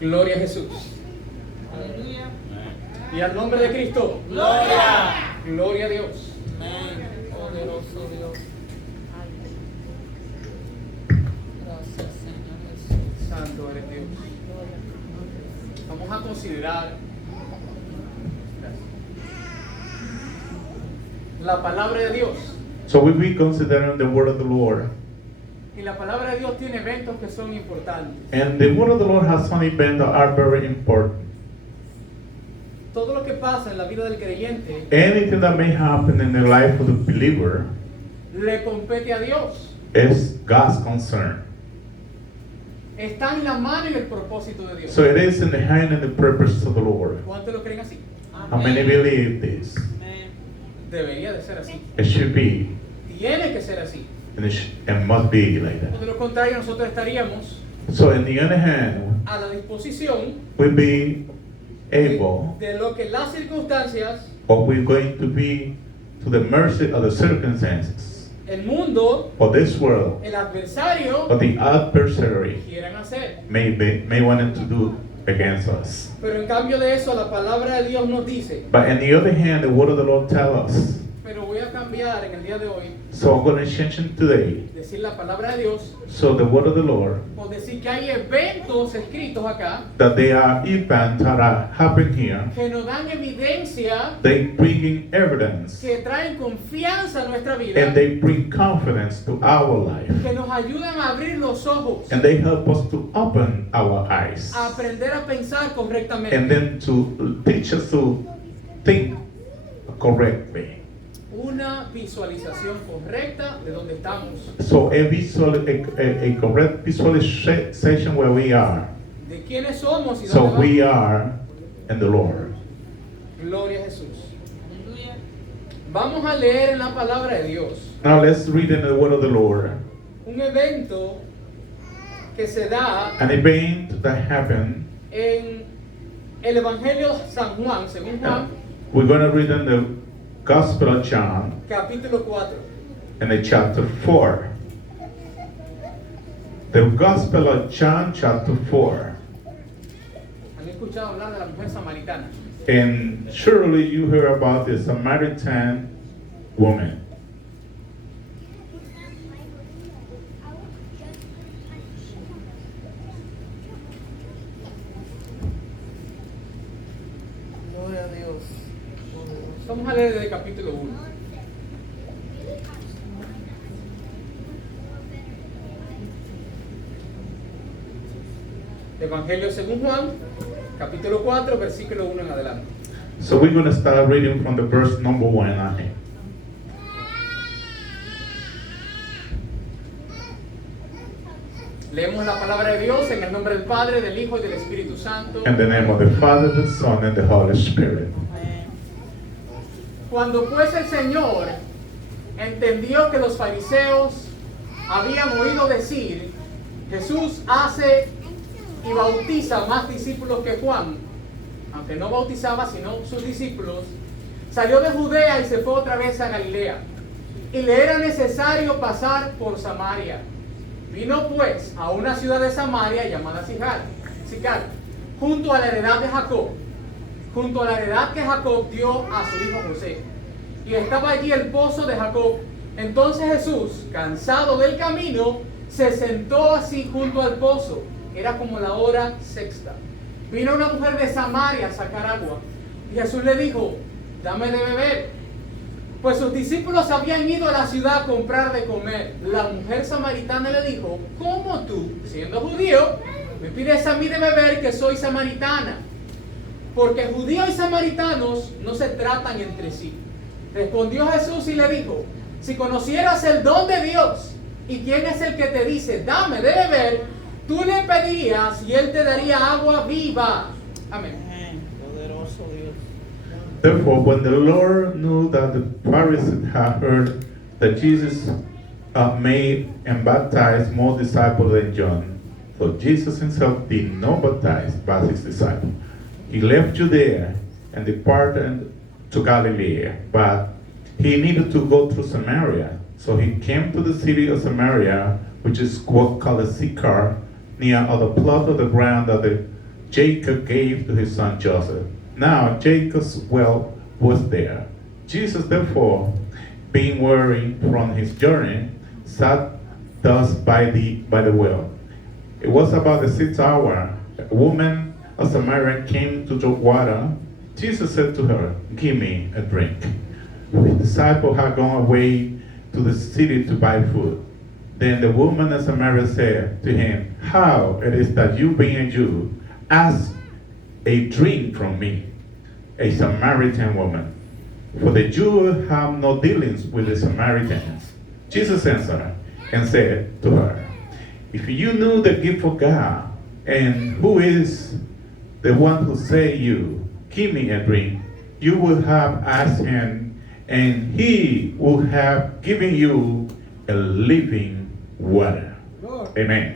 Gloria a Jesús. Aleluya. Y al nombre de Cristo. Gloria. Gloria a Dios. Amén. Poderoso Dios. Gracias, Señor Jesús. Santo eres Dios. Vamos a considerar la palabra de Dios. So we be considering the word of the Lord. Y la palabra de Dios tiene eventos que son importantes. And the word of the Lord has some events that are very important. Todo lo que pasa en la vida del creyente Anything that may happen in the life of the believer le compete a Dios. is God's concern. Está en la mano y el propósito de Dios. So it is in the hand and the purpose of the Lord. ¿Cuántos lo creen así? How many believe this? Amén. Debería de ser así. It should be, Tiene que ser así. and it must be like that. De lo contrario, nosotros estaríamos So in the other hand, a la disposición we'll be able, de lo que las circunstancias, or we're going to be to the mercy of the circumstances el mundo, of this world, el adversario or the adversary quieran hacer. may want to do against us. Pero en cambio de eso, la palabra de Dios nos dice, But on the other hand, the word of the Lord tells us. pero voy a cambiar en el día de hoy, So I'm going to change it today. decir la palabra de Dios, So the word of the Lord, por decir que hay eventos escritos acá that they are events that are happening here, que nos dan evidencia, they bring in evidence que traen confianza a nuestra vida, and they bring confidence to our life. que nos ayudan a abrir los ojos, And they help us to open our eyes a aprender a pensar correctamente. and then to teach us to think correctly. Una visualización correcta de donde estamos, So a correct visualization where we are. de quiénes somos y So dónde we vamos. are in the Lord. Gloria a Jesús. Aleluya. Vamos a leer en la palabra de Dios Now let's read in the word of the Lord. un evento que se da An event that happened. en el Evangelio San Juan, según Juan, We're going to read in the Gospel of John capítulo 4. in the chapter 4. The Gospel of John chapter 4. ¿Han escuchado hablar de la mujer samaritana? And surely you hear about the Samaritan woman. Gloria a Dios. Vamos a leer desde el capítulo 1. Evangelio según Juan, capítulo 4, versículo 1 en adelante. So we're going to start reading from the verse number 1. Leemos la palabra de Dios en el nombre del Padre, del Hijo y del Espíritu Santo. In the name of the Father, the Son, and the Holy Spirit. Amén. Cuando pues el Señor entendió que los fariseos habían oído decir, Jesús hace y bautiza más discípulos que Juan, aunque no bautizaba sino sus discípulos, salió de Judea y se fue otra vez a Galilea, y le era necesario pasar por Samaria. Vino pues a una ciudad de Samaria llamada Sicar, junto a la heredad de Jacob, junto a la heredad que Jacob dio a su hijo José. Y estaba allí el pozo de Jacob. Entonces Jesús, cansado del camino, se sentó así junto al pozo. Era como la hora sexta. Vino una mujer de Samaria a sacar agua. Y Jesús le dijo, dame de beber. Pues sus discípulos habían ido a la ciudad a comprar de comer. La mujer samaritana le dijo, ¿cómo tú, siendo judío, me pides a mí de beber que soy samaritana? Porque judíos y samaritanos no se tratan entre sí. Respondió Jesús y le dijo, si conocieras el don de Dios y quién es el que te dice, dame de beber, tú le pedirías y él te daría agua viva. Amén. Amén. Poderoso Dios. Therefore, when the Lord knew that the Pharisees had heard that Jesus made and baptized more disciples than John, for Jesus himself did not baptize but his disciples, he left Judea and departed to Galilee, but he needed to go through Samaria. So he came to the city of Samaria, which is called Sychar, near the plot of the ground that the Jacob gave to his son Joseph. Now Jacob's well was there. Jesus, therefore, being weary from his journey, sat thus by the well. It was about the 6th hour. A woman, a Samaritan, came to draw water. Jesus said to her, "Give me a drink." His disciple had gone away to the city to buy food. Then the woman of Samaria said to him, "How it is that you, being a Jew, ask a drink from me, a Samaritan woman? For the Jews have no dealings with the Samaritans." Jesus answered and said to her, "If you knew the gift of God, and who is the one who say you, 'Give me a drink,' you would have asked him, and he would have given you a living water." Amen.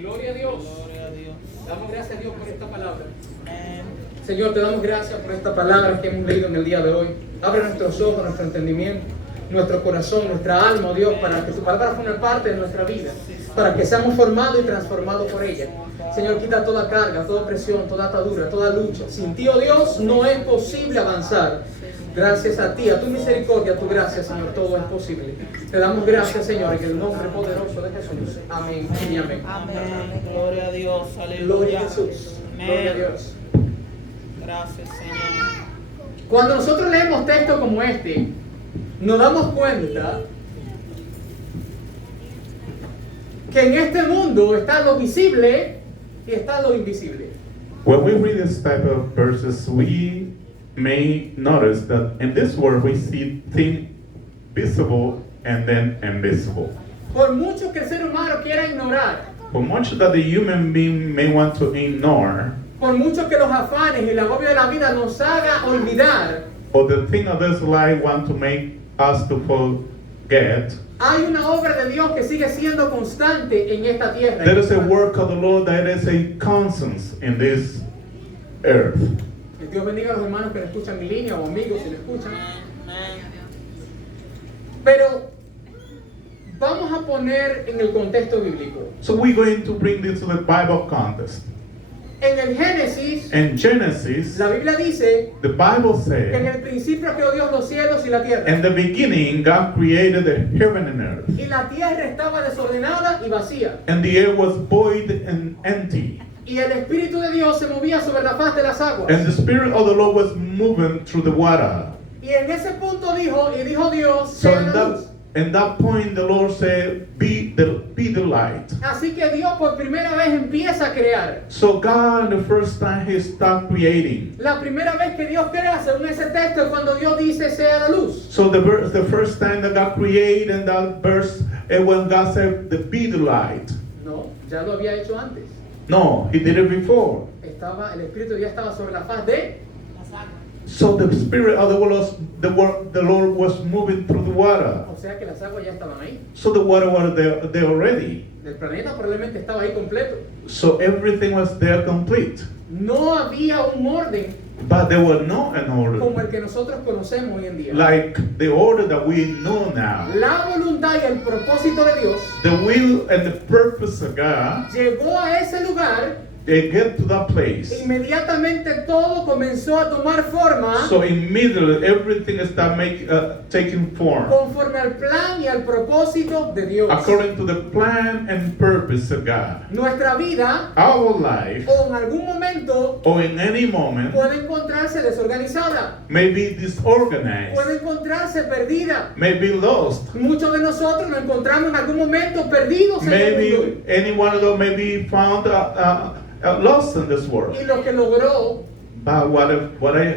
Gloria a Dios. Gloria a Dios. Damos gracias a Dios por esta palabra. Amén. Señor, te damos gracias por esta palabra que hemos leído en el día de hoy. Abre nuestros ojos, nuestro entendimiento, nuestro corazón, nuestra alma, oh Dios, para que tu palabra forme parte de nuestra vida, para que seamos formados y transformados por ella. Señor, quita toda carga, toda presión, toda atadura, toda lucha. Sin ti, oh Dios, no es posible avanzar. Gracias a ti, a tu misericordia, a tu gracia, Señor, todo es posible. Te damos gracias, Señor, en el nombre poderoso de Jesús. Amén y amén. Amén. Gloria a Dios. Aleluya. Gloria a Jesús. Gloria a Dios. Gracias, Señor. Cuando nosotros leemos textos como este, nos damos cuenta que en este mundo está lo visible y está lo invisible. When we read this type of verses, we may notice that in this world we see things visible and then invisible. Por mucho que el ser humano quiera ignorar, For much that the human being may want to ignore, por mucho que los afanes y el agobio de la vida nos haga olvidar, or the thing of this life want to make us to forget, hay una obra de Dios que sigue siendo constante en esta tierra. there is a work of the Lord that is a constance in this earth. Que Dios bendiga a los hermanos que lo escuchan en línea o amigos si lo escuchan. Amén. Pero vamos a poner en el contexto bíblico. So we're going to bring this to the Bible context. En el Génesis, In Genesis, la Biblia dice the Bible que en says, el principio creó Dios los cielos y la tierra. in the beginning, God created the heaven and earth, Y la tierra estaba desordenada y vacía. and the air was void and empty. Y el Espíritu de Dios se movía sobre la faz de las aguas. And the Spirit of the Lord was moving through the water. Y en ese punto dijo Dios, So sea in la luz. that point, the Lord said, be the light. Así que Dios por primera vez empieza a crear. So God, the first time He started creating. La primera vez que Dios crea, según ese texto, es cuando Dios dice sea la luz. So the first time that God created, and that verse, and when God said, be the light. No, ya lo había hecho antes. No, He did it before. El Espíritu ya estaba sobre la faz de. So the Spirit of the Lord was moving through the water. O sea que las aguas ya estaban ahí. So the water was there already. El planeta probablemente estaba ahí completo. So everything was there complete. No había un orden But there was no an como order el que nosotros conocemos hoy en día. like the order that we know now. La voluntad y el propósito de Dios The will and the purpose of God, llegó a ese lugar. they get to that place. Inmediatamente todo comenzó a tomar forma So immediately everything started taking form conforme al plan y al propósito de Dios. according to the plan and purpose of God. Nuestra vida, Our life, o en algún momento, or in any moment, puede encontrarse desorganizada, may be disorganized, puede encontrarse perdida. may be lost. Muchos de nosotros nos encontramos en algún momento perdidos en el mundo. Maybe any one of them may be found lost in this world. Y lo que logró But what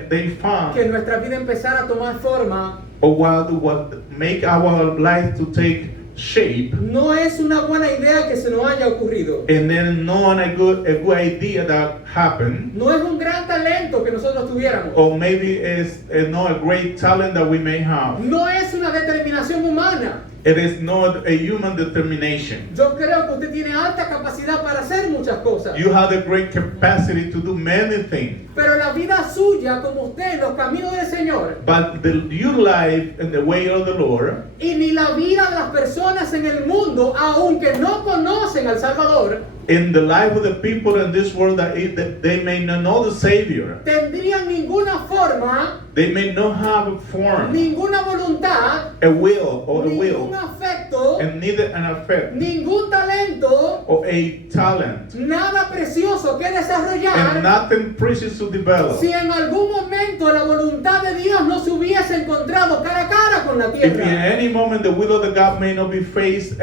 they found, que nuestra vida empezara a tomar forma or what make our life to take shape, no es una buena idea que se nos haya ocurrido. and then not a good idea that happened, No es un gran talento que nosotros tuviéramos. or maybe it's not a great talent that we may have. No es una determinación humana. It is not a human determination. Yo creo que usted tiene alta capacidad para hacer muchas cosas. You have the great capacity to do many things, Pero la vida suya, como usted, en los caminos del Señor, but your life and the way of the Lord, y ni la vida de las personas en el mundo, aunque no conocen al Salvador, in the life of the people in this world that they may not know the Savior. tendrían ninguna forma, They may not have a form, ninguna voluntad, a will or a ningún will, afecto, and neither an affect ningún talento, or a talent, nada precioso que and desarrollar, nothing precious to develop. si en algún momento la voluntad de Dios no se hubiese encontrado cara a cara con la If in tierra. any moment the will of the God may not be facing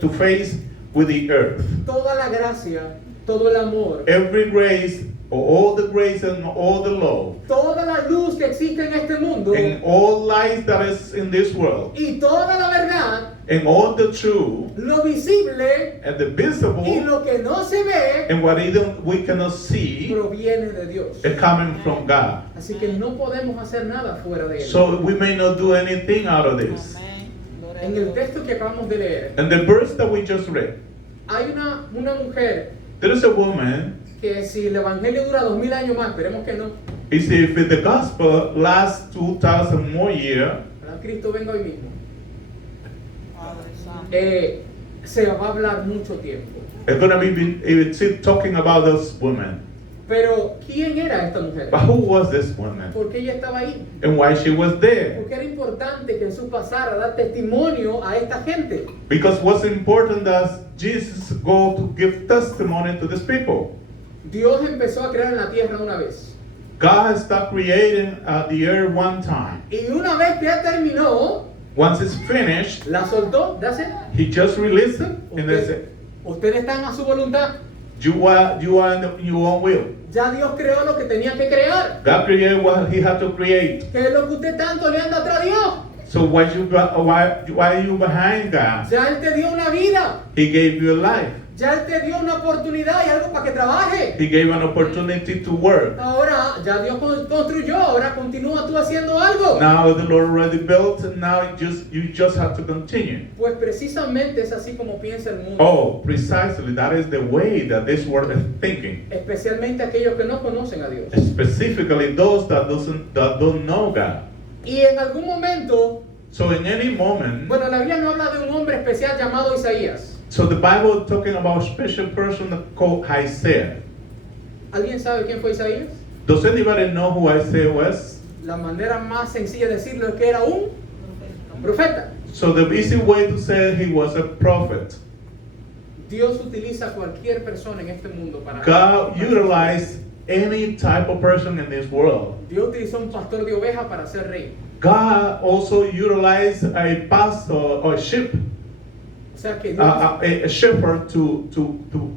to face with the earth, Toda la gracia, todo el amor, every grace, or all the grace and all the love, toda la luz que existe en este mundo and all light that is in this world, y toda la verdad, and all the true, lo visible and the y visible, lo que no se ve, and what even we cannot see, proviene de Dios. are coming from God. Así que no podemos hacer nada fuera de él. So we may not do anything out of this. Amén. Gloria a En el Dios. texto que acabamos de leer, And the verse that we just read, hay una mujer there is a woman. que si el evangelio dura 2000 años más, esperemos que no, You see, if the gospel lasts 2,000 more years, ¿verdad? Cristo venga hoy mismo, Padre Santo. se va a hablar mucho tiempo. it's gonna be it's still talking about this woman. Pero ¿quién era esta mujer? But who was this woman? ¿Por qué ella estaba ahí? And why she was there? Porque era importante que Jesús pasara a dar testimonio a esta gente. Because what's important that Jesus go to give testimony to these people. Dios empezó a crear en la tierra una vez. God started creating the earth one time. Y una vez que ya terminó, Once it's finished, la soltó. That's it. He just released it, and that's it. Ustedes están a su voluntad. You are in your own will. Ya Dios creó lo que tenía que crear. God created what He had to create. ¿Qué es lo que usted tanto le anda atrás a Dios? So why are you behind God? Ya Él te dio una vida. He gave you a life. Ya Él te dio una oportunidad y algo para que trabaje. He gave an opportunity to work. Ahora, ya Dios construyó. Ahora continúa tú haciendo algo. Now the Lord already built, and now you just have to continue. Pues precisamente es así como piensa el mundo. Oh, precisely. That is the way that this world is thinking. Especialmente aquellos que no conocen a Dios. Specifically those that don't know God. Y en algún momento, So in any moment, bueno, la Biblia no habla de un hombre especial llamado Isaías. so the Bible is talking about a special person called Isaiah. ¿Alguien sabe quién fue Isaías? Does anybody know who Isaiah was? La manera más sencilla de decirlo es que era un profeta. So the easy way to say he was a prophet. Dios utiliza a cualquier persona en este mundo para... God utilized any type of person in this world. Dios utilizó un pastor de ovejas para ser rey. God also utilized a pastor or a sheep, O sea que Dios, a shepherd to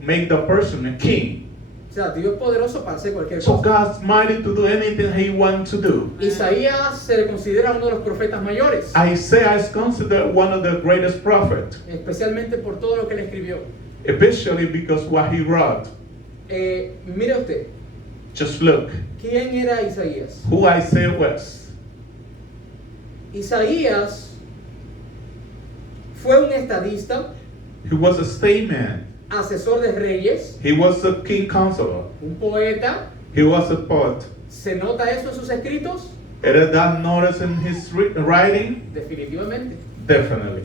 make the person a king. o sea, Dios es poderoso para hacer cualquier So cosa. God's mighty to do anything He wants to do. Isaías se le considera uno de los profetas mayores, Isaiah is considered one of the greatest prophets, especialmente por todo lo que le escribió. especially because what he wrote. Mire usted, Just look ¿quién era Isaías? who Isaiah was. Isaías fue un estadista, He was a statesman. asesor de reyes, He was a king counselor. un poeta. He was a poet. ¿Se nota eso en sus escritos? Is that noticed in his writing? Definitivamente. Definitely.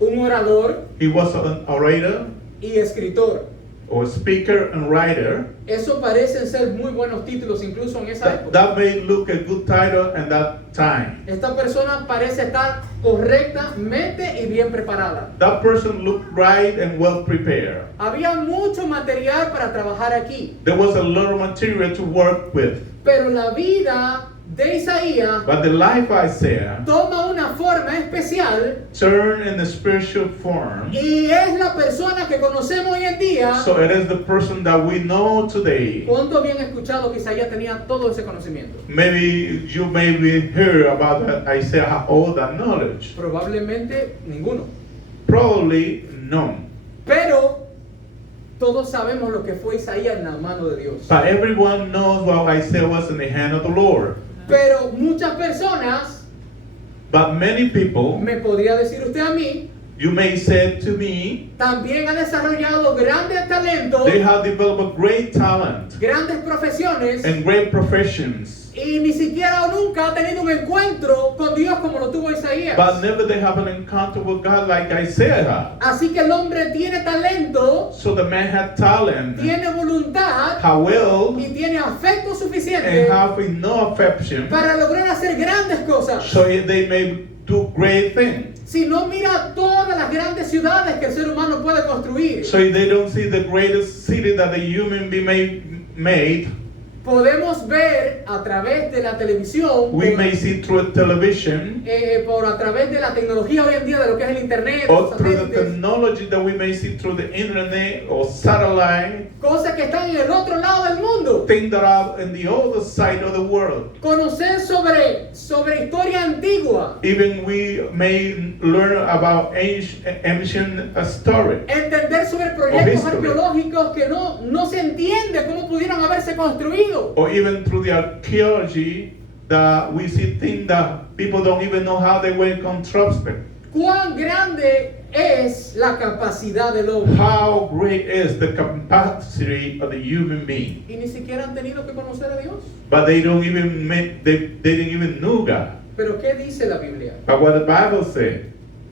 Un orador He was an orator y escritor. or speaker and writer. Eso parecen ser muy buenos títulos incluso en esa época. That may look a good title at that time. Esta persona parece estar correctamente y bien preparada. That person looked right and well prepared. Había mucho material para trabajar aquí, There was a lot of material to work with. pero la vida de Isaías But the life of Isaiah toma una forma especial turned in a spiritual form. y es la persona que conocemos hoy en día. So it is the person that we know today. ¿Cuánto habían escuchado que Isaías tenía todo ese conocimiento? Maybe you hear about that Isaiah had all that knowledge. Probablemente ninguno. Probably none. Pero todos sabemos lo que fue Isaías en la mano de Dios. But everyone knows what Isaiah was in the hand of the Lord. Pero muchas personas, But many people, me podría decir usted a mí, you may say to me, también han desarrollado grandes talentos, they have developed great talent grandes profesiones and great professions. y ni siquiera o nunca ha tenido un encuentro con Dios como lo tuvo Isaías. But never they have an encounter with God like Isaiah had. Así que el hombre tiene talento, So the man had talent, tiene voluntad had will, y tiene afecto and suficiente have enough affection, para lograr hacer grandes cosas. so they may do great things. Si no mira todas las grandes ciudades que el ser humano puede construir, So they don't see the greatest city that the human being made. podemos ver a través de la televisión, We may see through television por a través de la tecnología hoy en día, de lo que es el internet, los or through the satélites, technology that we may see through the internet or satellite, cosas que están en el otro lado del mundo. things that are in the other side of the world. Conocer sobre historia antigua, Even we may learn about ancient story, entender sobre proyectos history. arqueológicos que no se entiende cómo pudieron haberse construido. or even through the archaeology that we see things that people don't even know how they were constructed. ¿Cuán grande es la capacidad del hombre? How great is the capacity of the human being? Y ni siquiera han tenido que conocer a Dios. But they don't even they didn't even know God. Pero ¿qué dice la Biblia? But what the Bible says,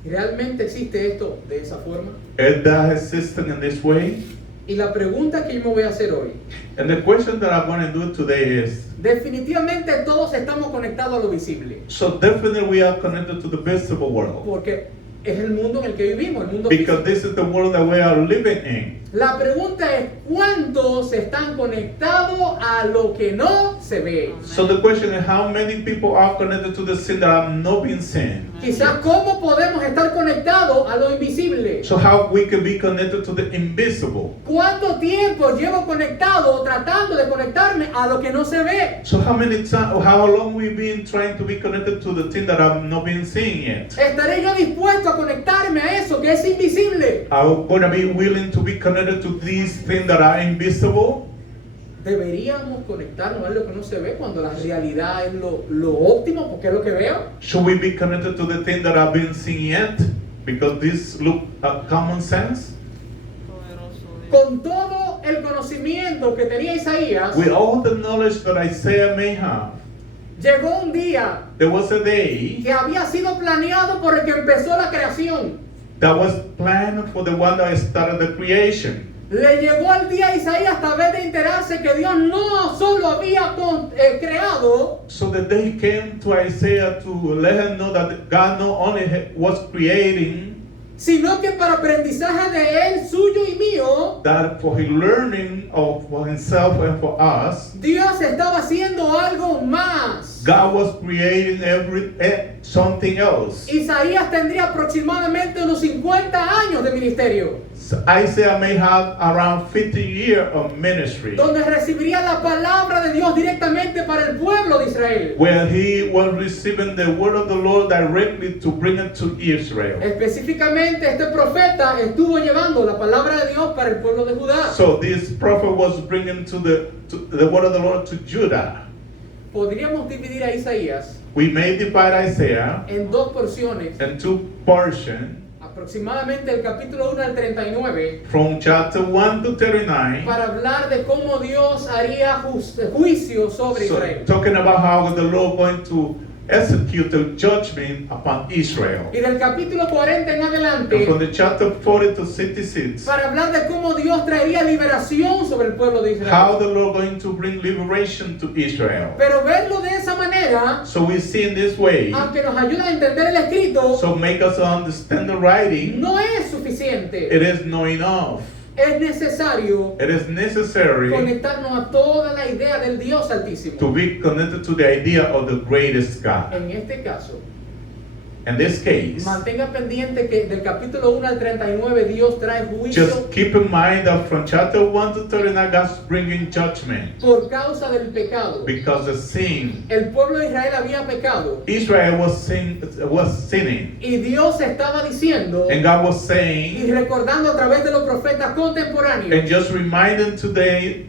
¿Realmente existe esto de esa forma? is that existing in this way? Y la pregunta que yo me voy a hacer hoy, And the question that I want to do today is, definitivamente todos estamos conectados a lo visible, so definitely we are connected to the visible world. porque es el mundo en el que vivimos, el mundo Because físico. this is the world that we are living in. La pregunta es, ¿cuántos están conectados a lo que no se ve? So the question is, how many people are connected to the sin that are not being seen? Quizás cómo podemos estar conectados a lo invisible. So how we can be connected to the invisible? ¿Cuánto tiempo llevo conectado, tratando de conectarme a lo que no se ve? So how many times, how long we've been trying to be connected to the thing that have not been seen yet? ¿Estaré yo dispuesto a conectarme a eso que es invisible? Are we going to be willing to be connected to these things that are invisible? Deberíamos conectarnos a lo que no se ve cuando la realidad es lo óptimo, porque es lo que veo. Should we be connected to the things that have been seen yet? Because this look common sense. Poderoso Dios. Con todo el conocimiento que tenía Isaías, With all the knowledge that Isaiah may have, llegó un día there was a day que había sido planeado por el que empezó la creación. that was planned for the one that started the creation. Le llegó el día a Isaías a vez de enterarse que Dios no solo había creado, So the day came to Isaiah to let him know that God not only was creating, sino que para aprendizaje de él, suyo y mío, that for his learning of for himself and for us, Dios estaba haciendo algo más. God was creating something else. Isaías tendría aproximadamente unos 50 años de ministerio, So Isaiah may have around 50 years of ministry, donde recibiría la palabra de Dios directamente para el pueblo de Israel. where he was receiving the word of the Lord directly to bring it to Israel. Específicamente, este profeta estuvo llevando la palabra de Dios para el pueblo de Judá. So this prophet was bringing to the word of the Lord to Judah. Podríamos dividir a Isaías We may divide Isaiah en dos porciones, in two portions, aproximadamente el capítulo 1 al 39, from chapter 1 to 39. para hablar de cómo Dios haría juicio sobre So, Israel. talking about how the Lord going to execute the judgment upon Israel. Y del capítulo 40 en And from adelante, the chapter 40 to 66, para hablar de cómo Dios traería liberación sobre el pueblo de how Israel. the Lord going to bring liberation to Israel. Pero verlo de esa manera, So we see in this way, aunque nos ayuda a entender el escrito, so make us understand the writing. no es suficiente. It is not enough. Es necesario It is necessary conectarnos a toda la idea del Dios Altísimo. to be connected to the idea of the greatest God. En este caso, In this case, mantenga pendiente que del capítulo 1 al 39 Dios trae juicio just keep in mind that from chapter 1 to 39, God's bringing judgment por causa del pecado. because the sin. El pueblo de Israel había pecado Israel was sinning, y Dios estaba diciendo and God was y saying, recordando a través de los profetas contemporáneos, and just reminding today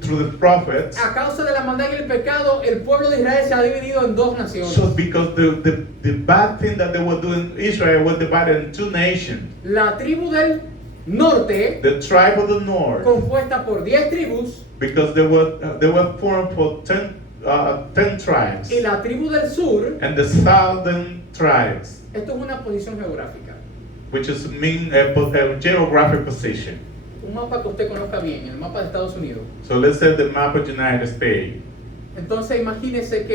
through the prophets. a causa de la maldad y el pecado, el pueblo de Israel se ha dividido en dos naciones. So because the bad thing that they were doing, Israel was divided in two nations. La tribu del norte, The tribe of the north, compuesta por 10 tribus, because they were formed for 10 tribes y la tribu del sur, and the southern tribes, esto es una posición geográfica. which is mean a geographic position. Un mapa que usted conozca bien, el mapa de Estados Unidos. So let's say the map of the United States. Entonces imagínese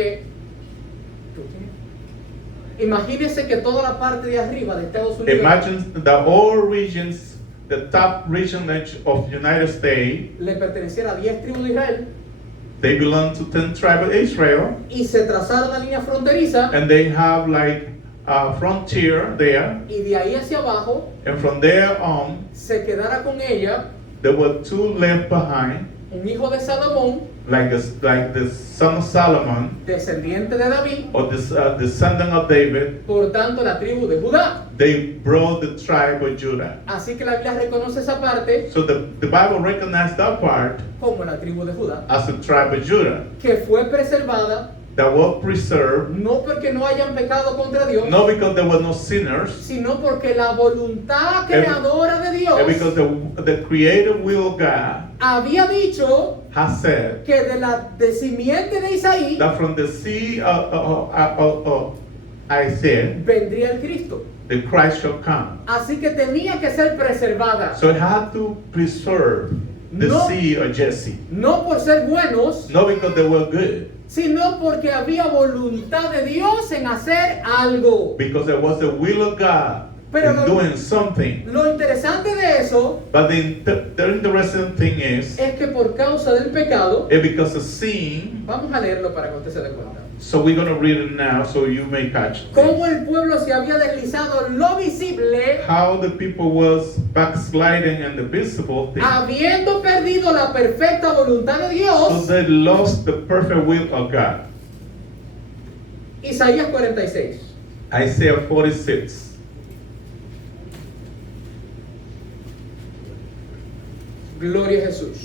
que toda la parte de arriba de Estados Unidos Imagine that all regions, the top region of the United States, le perteneciera a 10 tribus de Israel they belong to 10 tribes of Israel, y se trazara una línea fronteriza and they have like a frontier there, y de ahí hacia abajo and from there on, se quedara con ella there were 2 left behind, un hijo de Salomón, like the son of Solomon, descendiente de David, or the descendant of David. por tanto la tribu de Judá. They brought the tribe of Judah. Así que la Biblia reconoce esa parte So the Bible recognized that part como la tribu de Judá, as the tribe of Judah que fue preservada that was preserved, no porque no hayan pecado contra Dios, not because there were no sinners, sino porque la voluntad creadora de Dios and because the creative will of God había dicho has said que de simiente de Isaí that from the seed of Isaiah, vendría el Cristo. the Christ shall come. Así que tenía que ser preservada, So it had to preserve the No. seed of Jesse, no por ser buenos, not because they were good, sino porque había voluntad de Dios en hacer algo. because there was the will of God Pero in lo- doing something. Lo interesante de eso But the interesting thing is es que por causa del pecado, because of sin, vamos a leerlo para que usted se dé cuenta, so we're going to read it now so you may catch cómo this. el pueblo se había deslizado en lo visible, How the people was backsliding and the visible thing. habiendo perdido la perfecta voluntad de So Dios. they lost the perfect will of God. Isaías 46. Isaiah 46. Gloria a Jesús.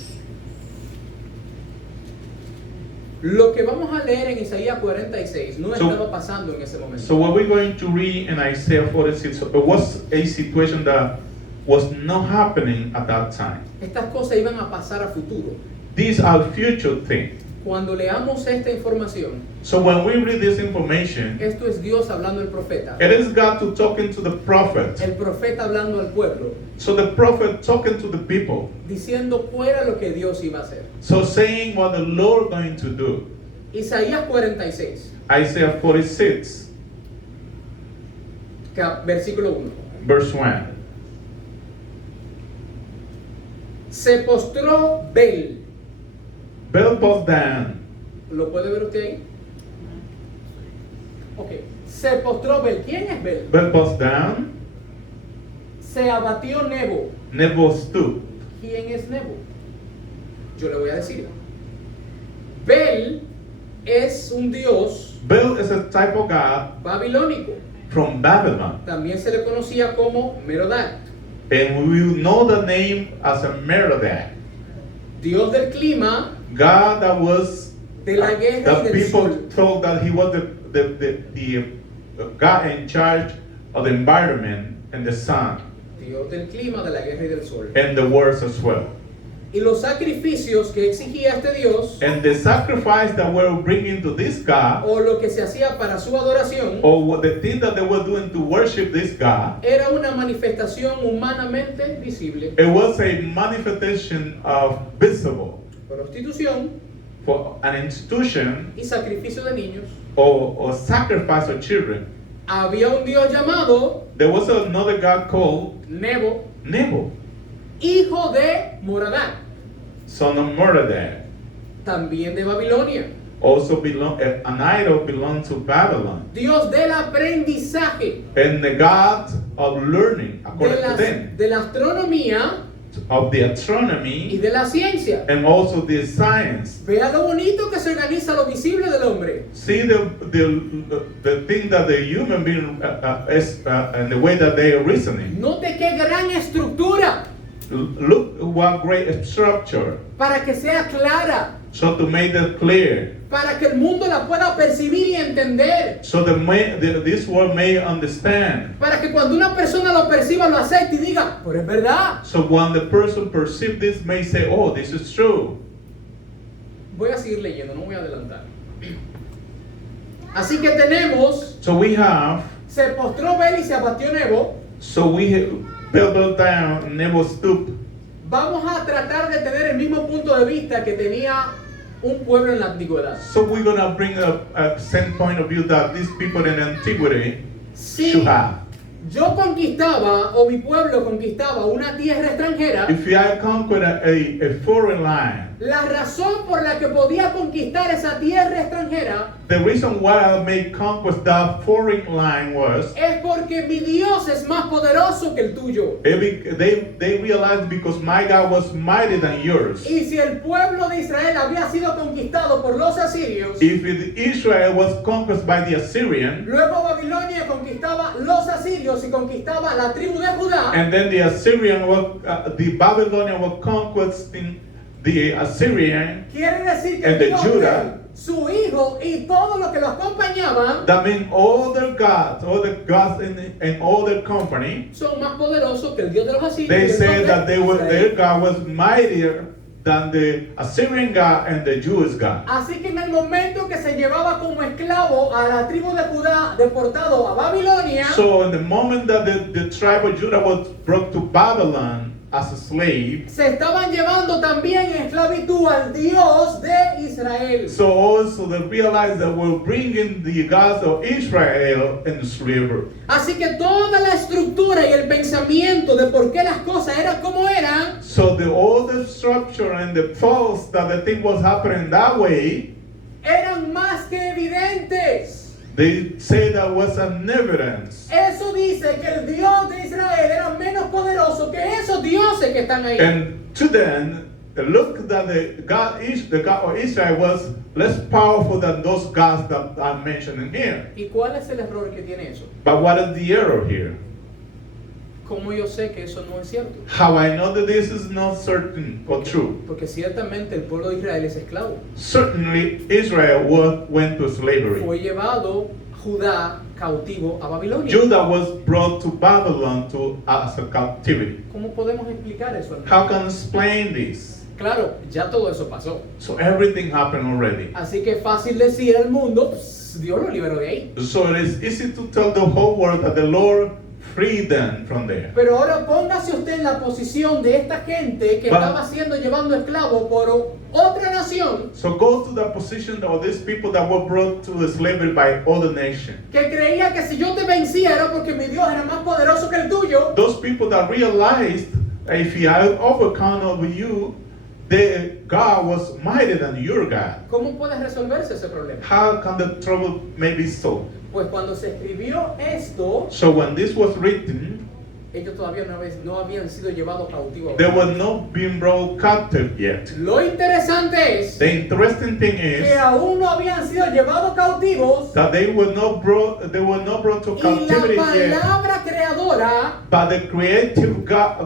Lo que vamos a leer en Isaías 46 no So- estaba pasando en ese momento. So what we're going to read in Isaiah 46, it was a situation that was not happening at that time. Estas cosas iban a pasar a futuro. These are future things. Cuando leamos esta información, So when we read this information, esto es Dios hablando al profeta. it is God to talking to the prophet. El profeta hablando al pueblo, So the prophet talking to the people. diciendo cuál era lo que Dios iba a hacer. So saying what the Lord going to do. Isaías 46, Isaiah 46, versículo 1. verse 1. Se postró Bel. Bel bowed down. ¿Lo puede ver usted ahí? Ok. Se postró Bel. ¿Quién es Bel? Bel bowed down. Se abatió Nebo. Nebo stood. ¿Quién es Nebo? Yo le voy a decir. Bel es un dios Bel is a type of God babilónico. from Babylon. También se le conocía como Merodach, And we know the name as a Merodach. dios del clima, God that was, de la guerra y the del people sol. told that he was the God in charge of the environment and the sun Dios del clima, de la guerra y del sol. and the words as well. Y los sacrificios que exigía este dios, And the sacrifice that we're bringing to this God, o lo que se hacía para su adoración, or what the thing that they were doing to worship this God, era una manifestación humanamente visible. it was a manifestation of visible Prostitución for an institution y sacrificio de niños. or sacrifice of children. Había un dios llamado There was another God called Nebo, Nebo, hijo de Moradán, son of Merodach. también de Babilonia, Also an idol belonged to Babylon. dios del aprendizaje, And the God of learning, according to them, de la astronomía of the y astronomy, de la ciencia. and also the science. Vea lo bonito que se organiza lo visible del hombre. See the thing that the human being is and the way that they are reasoning. Note qué gran estructura Look what great structure. para que sea clara, So to make that clear, para que el mundo la pueda percibir y entender, so this world may understand. para que cuando una persona lo perciba, lo acepte y diga, pero es verdad. So when the person perceives this, may say, "Oh, this is true." Voy a seguir leyendo, no voy a adelantar. Así que tenemos, So we have, se postró Bel y se abatió Nebo. so we fell down, never stoop. Vamos a tratar de tener el mismo punto de vista que tenía un pueblo en la antigüedad. So we're gonna bring a same point of view that these people in antiquity Si should have. yo conquistaba o mi pueblo conquistaba una tierra extranjera, If I conquer a foreign land, la razón por la que podía conquistar esa tierra extranjera the reason why I made conquest that foreign land was es porque mi Dios es más poderoso que el tuyo. they realized because my God was mightier than yours. Y si el pueblo de Israel había sido conquistado por los asirios, If Israel was conquered by the Assyrian, luego Babilonia conquistaba los asirios y conquistaba la tribu de Judá, and then the Assyrian was, the Babylonian was conquesting the Assyrian, quiere decir que and the Dios, Judah, su hijo y todo lo que lo acompañaban that means all the gods in all their company, son más poderosos que el Dios de los asirios. they y el said Dios that de their Israel. God was mightier than the Assyrian God and the Jewish God. Así que en el momento que se llevaba como esclavo a la tribu de Judá deportado a Babilonia, So in the moment that the tribe of Judah was brought to Babylon as a slave, se estaban llevando también en esclavitud al Dios de Israel. so also they realized that we're bringing the gods of Israel in slavery. Así que toda la estructura y el pensamiento de por qué las cosas eran como eran, So all the structure and the false that the thing was happening that way, eran más que evidentes. they say that was an evidence. Eso dice que el Dios de Israel era menos poderoso que esos dioses que están ahí. And to them, look that the God of Israel was less powerful than those gods that I'm mentioning here. ¿Y cuál es el error que tiene eso? But what is the error here? ¿Cómo yo sé que eso no es cierto? How I know that this is not certain or true? Porque ciertamente el pueblo de Israel es esclavo. Certainly, Israel went to slavery. Fue llevado Judá cautivo a Babilonia. Judah was brought to Babylon as a captivity. ¿Cómo podemos explicar eso, hermano? How can I explain this? Claro, ya todo eso pasó. So everything happened already. Así que es fácil decir al mundo, "Pss, Dios lo liberó de ahí." So it is easy to tell the whole world that the Lord freed them from there. Pero ahora póngase usted en la posición de esta gente que But- estaba siendo llevando esclavo por otra nación, So go to the position of these people that were brought to slavery by other nations. que creía que si yo te vencía era porque mi Dios era más poderoso que el tuyo. Those people that realized if I overcome over you, God was mightier than your God. ¿Cómo puede resolverse ese problema? How can the trouble may be solved? Pues cuando se escribió esto, So when this was written, ellos todavía no habían sido llevados cautivos. they were not being brought captive yet. Lo interesante es The interesting thing que is aún no habían sido llevados cautivos that they were not brought to y captivity la yet, palabra creadora but the creative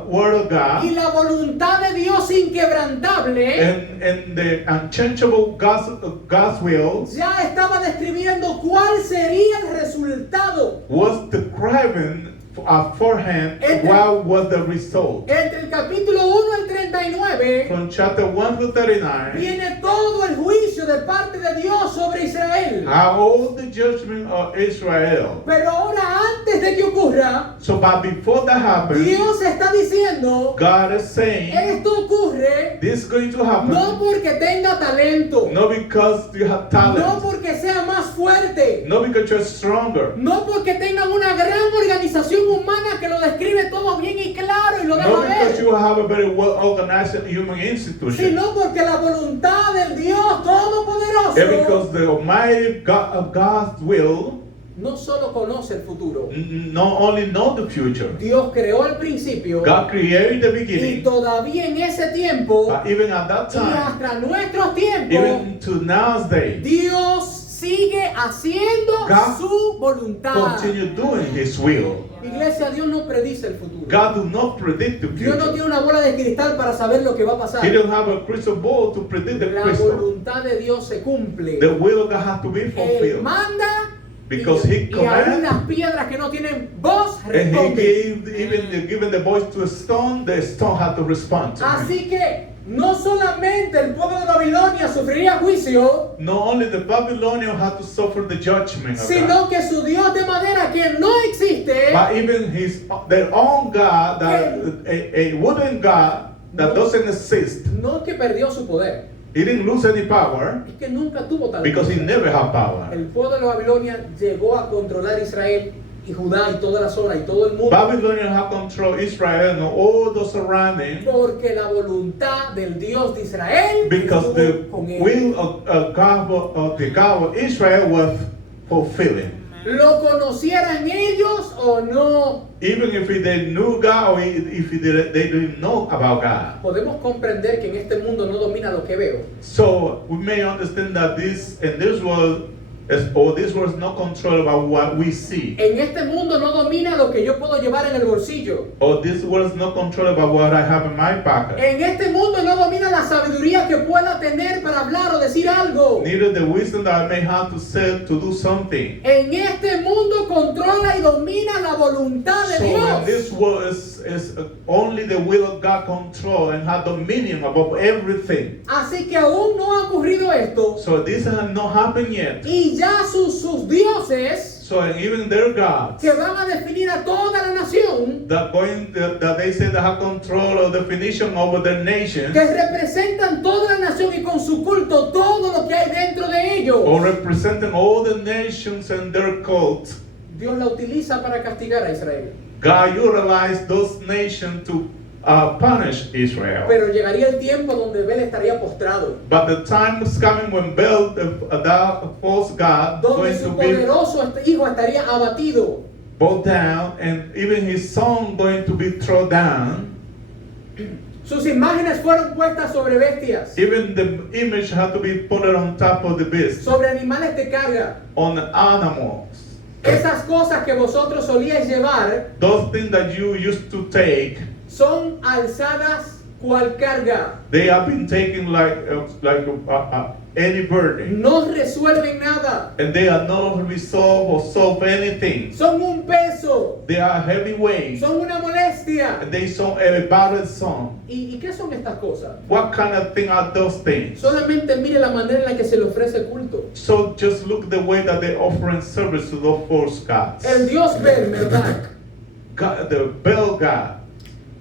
word of y God la voluntad de Dios inquebrantable and the unchangeable God's will ya estaba describiendo cuál sería el resultado. was describing beforehand Entre- what was the result. Entre el capítulo 1 al 39 From chapter 1 to 39, viene todo el juicio de parte de Dios sobre Israel. how all the judgment of Israel. Pero ahora antes de que ocurra, So, but before that happens, Dios está diciendo, God is saying esto ocurre this is going to happen. no porque tenga talento, Not because you have no talent, porque sea más fuerte, not because you're stronger, no porque tengan una gran organización humana que lo describe todo bien y claro y lo deja not because ver, you have a very well organized human institution, sino porque la voluntad del Dios and Todopoderoso because the Almighty God of God's will no solo conoce el futuro, not only know the future. Dios creó al principio God created the y beginning, todavía en ese tiempo but even at that y time, hasta nuestros tiempos, even to now's day, Dios sigue haciendo God su voluntad. continue doing His will. Iglesia, Dios no predice el futuro. God do not predict the Dios no future. tiene una bola de cristal para saber lo que va a pasar. He don't have a crystal ball to predict the La crystal. voluntad de Dios se cumple. The will of God has to be Él fulfilled. manda Because He y aún command, las piedras que no tienen voz and He responden. gave given the voice to a stone, the stone had to respond to Him. Así que no solamente el pueblo de Babilonia sufriría juicio, not only the Babylonians had to suffer the judgment of God, sino que su Dios de madera que no existe, but even their own God, a wooden God that doesn't exist, no que perdió su poder, he didn't lose any power es que nunca tuvo tal because he poder. never had power. El pueblo de Babilonia llegó a controlar Israel y Judá y toda la zona y todo el mundo Babylonians have controlled Israel and all those surrounding porque la voluntad del Dios de Israel because the estuvo con ellos. will of the God of Israel was fulfilling. Lo conocieran ellos o no, Even if they knew God or if they didn't know about God. podemos comprender que en este mundo no domina lo que veo. So we may understand that this world is not control about what we see. En este mundo no domina lo que yo puedo llevar en el bolsillo. Or this world is not control about what I have in my pocket. En este mundo no domina la sabiduría que pueda tener para hablar o decir algo. Neither the wisdom that I may have to say to do something. En este mundo controla y domina la voluntad de So in Dios. this world is only the will of God control and have dominion above everything. Así que aún no ha ocurrido esto. So this has not happened yet. Y ya sus dioses So even their gods que van a definir a toda la nación, that they say they have control or definition over their nation, que representan toda la nación y con su culto todo lo que hay dentro de ellos, or representing all the nations and their cult, Dios la utiliza para castigar a Israel. God utilized those nations to punish Israel. Pero llegaría el tiempo donde Bel estaría postrado, But the time is coming when Baal, that false god, donde going su to be poderoso hijo estaría abatido. bowed down, and even his son going to be thrown down. Sus imágenes fueron puestas sobre bestias, Even the image had to be put on top of the beast, sobre animales de carga. on animals. Esas cosas que vosotros solíais llevar Those things that you used to take, son alzadas cual carga. they have been taken like any burden, No resuelven nada. and they are not resolved or solve anything. Son un peso. They are heavy weights, Son una molestia. and they son a burdensome. ¿Y qué son estas cosas? What kind of thing are those things? Solamente mire la manera en la que se le ofrece culto. So just look the way that they offering service to those false gods. El Dios Bel, Merdak, God, the Baal God.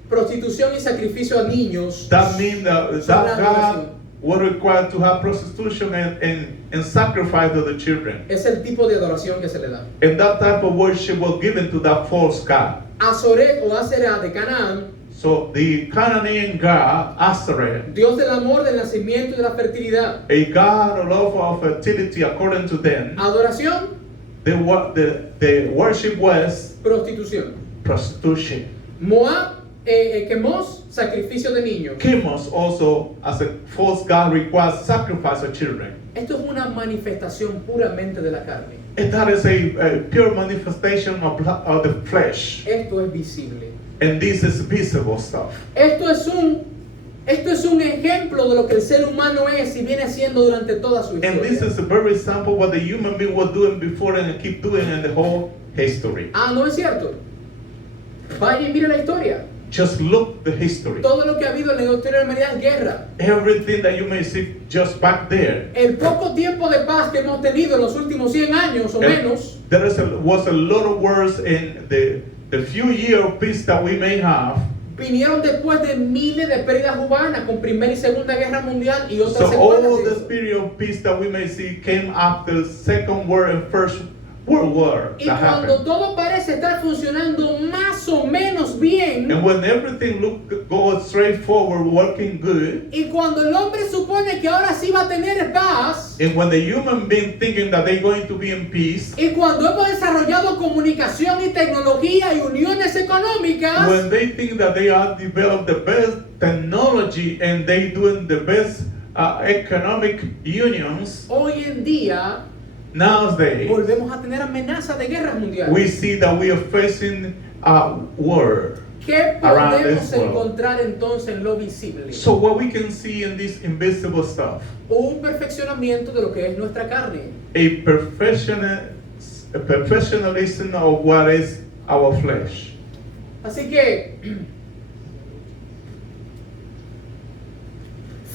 prostitución y sacrificio a niños. That means that Son la God was required to have prostitution and sacrifice to the children. Es el tipo de adoración que se le da. And that type of worship was given to that false god. Azoret o Aserá de Canaán, So the Canaanite god, Asherah, Dios del amor, del nacimiento y de la fertilidad. a god of love of fertility according to them, Adoración, the worship was prostitución. prostitution. Moab, Quemos, sacrificio de niños. Chemos also, as a false god, requires sacrifice of children. Esto es una manifestación puramente de la carne. And that is a pure manifestation of the flesh. Esto es visible. And this is visible stuff. Esto es un ejemplo de lo que el ser humano es y viene siendo durante toda su And this historia. is a very example what the human being was doing before and keep doing in the whole history. Ah, ¿no es cierto? Vaya y mire la historia. Just look the history. Todo lo que ha habido en la historia de la humanidad es guerra. Everything that you may see just back there. El poco tiempo de paz que hemos tenido en los últimos 100 años o menos, There was a lot of words in the few years of peace that we may have. vinieron después de miles de pérdidas humanas con Primera y Segunda Guerra Mundial y otras So secuelas all de this eso. period of peace that we may see came after the Second World and First World War Y that cuando happened. todo parece estar funcionando más o menos bien, And when everything goes straightforward, working good, y cuando el hombre supone que ahora sí va a tener paz, and when the human being thinking that they're going to be in peace, y cuando hemos desarrollado comunicación y tecnología y uniones económicas, when they think that they are developed the best technology and they doing the best economic unions, hoy en día nowadays volvemos a tener amenaza de guerras mundiales. we see that we are facing a war. ¿Qué around podemos this world. encontrar entonces en lo visible? So what we can see in this invisible stuff, Un perfeccionamiento de lo que es nuestra carne. a professionalism of what is our flesh. Así que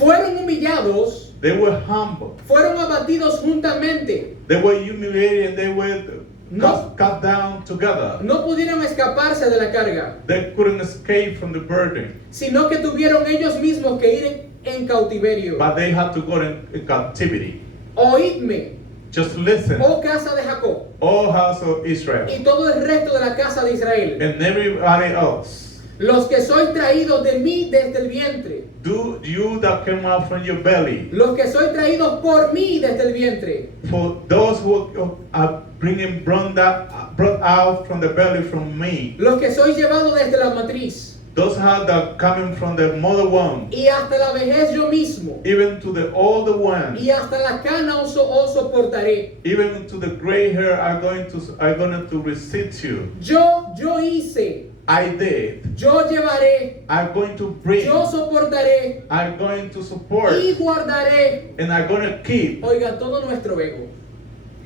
fueron humillados, They were humble. fueron abatidos juntamente. They were humiliated and they were No. cut down together. No pudieron escaparse de la carga, They couldn't escape from the burden, sino que tuvieron ellos mismos que ir en cautiverio. but they had to go in captivity. Oídme, Just listen, oh casa de Jacob, all house of Israel y todo el resto de la casa de Israel, and everybody else. los que sois traídos de mí desde el vientre, Do you that came out from your belly, los que sois traídos por mí desde el vientre, for those who are brought out from the belly from me, los que sois llevados desde la matriz, those that are coming from the mother womb, y hasta la vejez yo mismo, even to the older one, y hasta la cana os soportaré. even to the gray hair are going to receive you. Yo hice, I did. yo llevaré, I'm going to bring. yo soportaré I'm going to support. y guardaré. And I'm going to keep. Oiga, todo nuestro ego.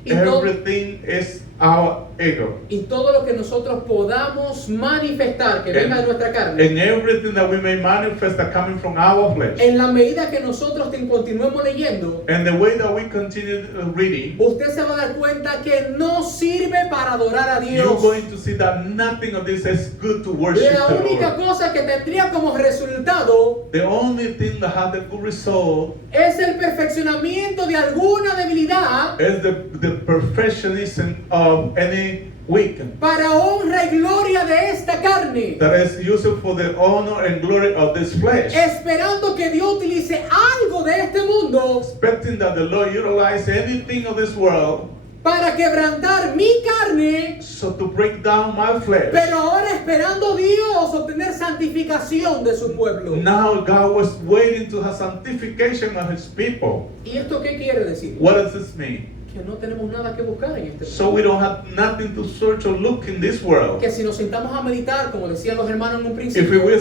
Y todo, Everything is our ego. y todo lo que nosotros podamos manifestar que venga de nuestra carne, And everything that we may manifest are coming from our flesh. en la medida que nosotros continuemos leyendo, And the way that we continue reading, usted se va a dar cuenta que no sirve para adorar a you're Dios. going to see that nothing of this is good to worship La the única Lord. cosa que tendría como resultado The only thing that has a good result es el perfeccionamiento de alguna debilidad is the perfectionism of any weekend para honra y gloria de esta carne, that is used for the honor and glory of this flesh, esperando que Dios utilice algo de este mundo expecting that the Lord utilize anything of this world para quebrantar mi carne, so to break down my flesh. pero ahora esperando Dios obtener santificación de su pueblo. Now God was waiting to have sanctification of his people. ¿Y esto qué quiere decir? What does this mean? Que no tenemos nada que buscar en este mundo. So we don't have nothing to search or look in this world. Que si nos sentamos a meditar, como decían los hermanos en un If we principio, were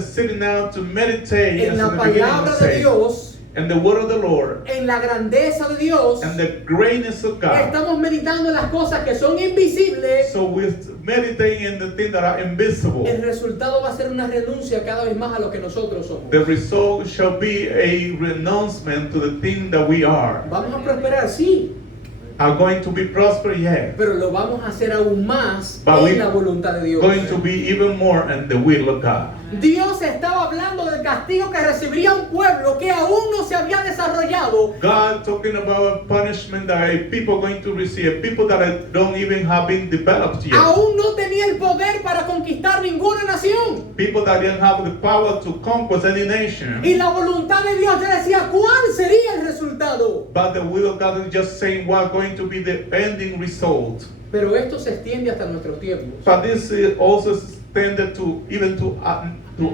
sitting down to meditate en as la in the beginning palabra we de say, Dios, and the word of the Lord en la grandeza de Dios, and the greatness of God. estamos meditando en las cosas que son invisibles, So we're meditating in the things that are invisible. el resultado va a ser una renuncia cada vez más a lo que nosotros somos. The result shall be a renouncement to the thing that we are. Vamos a prosperar, sí, Are going to be prosperous, yeah. pero lo vamos a hacer aún más But we en la voluntad de Dios. Going to be even more in the will of God. Dios estaba hablando del castigo que recibiría un pueblo que aún no se había desarrollado, God talking about a punishment that people going to receive, people that don't even have been developed yet. aún no tenía el poder para conquistar ninguna nación. People that didn't have the power to conquer any nation. Y la voluntad de Dios ya decía cuál sería el resultado. But the will of God is just saying what going to be the ending result. Pero esto se extiende hasta nuestros tiempos. But this is also extended to even to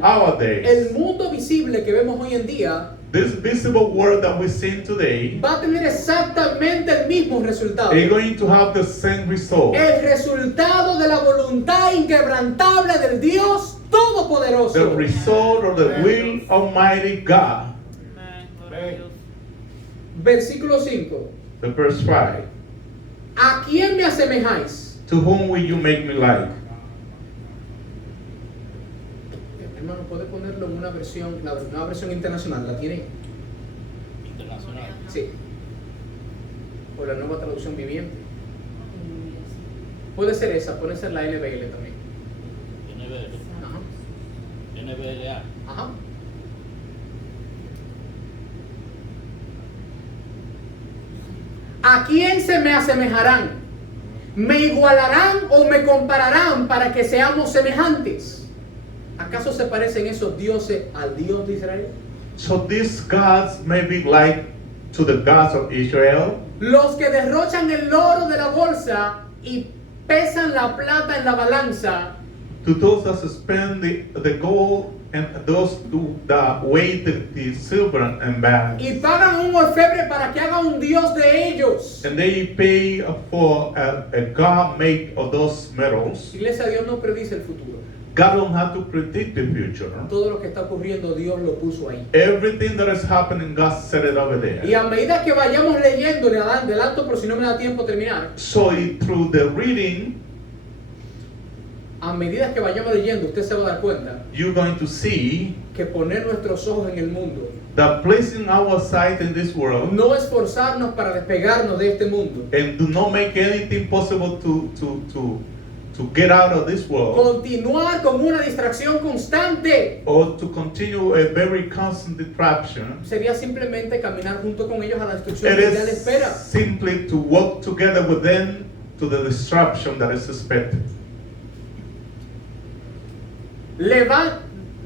our days. El mundo visible que vemos hoy en día This visible world that we see today va a tener exactamente el mismo resultado. is going to have the same result. El resultado de la voluntad inquebrantable del Dios Todopoderoso. The result of the will Almighty God. Amén, gloria a Dios. Versículo 5. The verse 5. ¿A quién me asemejáis? To whom will you make me like? Hermano, ¿puede ponerlo en una versión, la nueva versión internacional? ¿La tiene? Internacional. Sí. O la nueva traducción viviente. Puede ser esa, puede ser la NBL también. NBL. Ajá. NBLA. Ajá. ¿A quién se me asemejarán? ¿Me igualarán o me compararán para que seamos semejantes? ¿Acaso se parecen esos dioses al Dios de Israel? So these gods may be like to the gods of Israel, Los que derrochan el oro de la bolsa y pesan la plata en la balanza, to those that spend the gold and those who that weigh the silver and balance. y pagan un orfebre para que haga un Dios de ellos. And they pay for a God made of those metals. Iglesia, Dios no predice el futuro. God don't have to predict the future. Todo lo que está ocurriendo, Dios lo puso ahí. Everything that is happening, God set it over there. Y a medida que vayamos leyendo, le adelanto por si no me da tiempo terminar, So through the reading, a medida que vayamos leyendo, usted se va a dar cuenta you're going to see que poner nuestros ojos en el mundo, that placing our sight in this world no esforzarnos para despegarnos de este mundo, and do not make anything possible to get out of this world continuar con una distracción constante, or to continue a very constant distraction. sería simplemente caminar junto con ellos a la destrucción It que ya les is espera. simply to walk together with them to the destruction that is expected.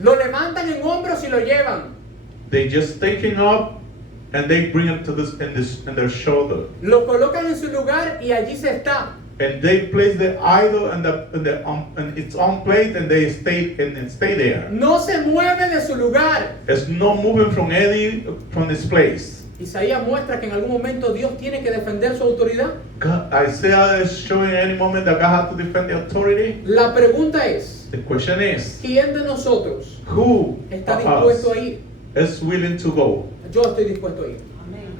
Lo levantan en hombros y lo llevan. They just take him up and they bring him to in their shoulder. Lo colocan en su lugar y allí se está. And they place the idol in its own plate and they stay there. No se mueve de su lugar. It's not moving from this place. Isaías muestra que en algún momento Dios tiene que defender su autoridad. Isaiah is showing any moment that God has to defend the authority. La pregunta es, The question is, ¿quién de nosotros who está of dispuesto us a ir? is willing to go? Yo estoy dispuesto a ir.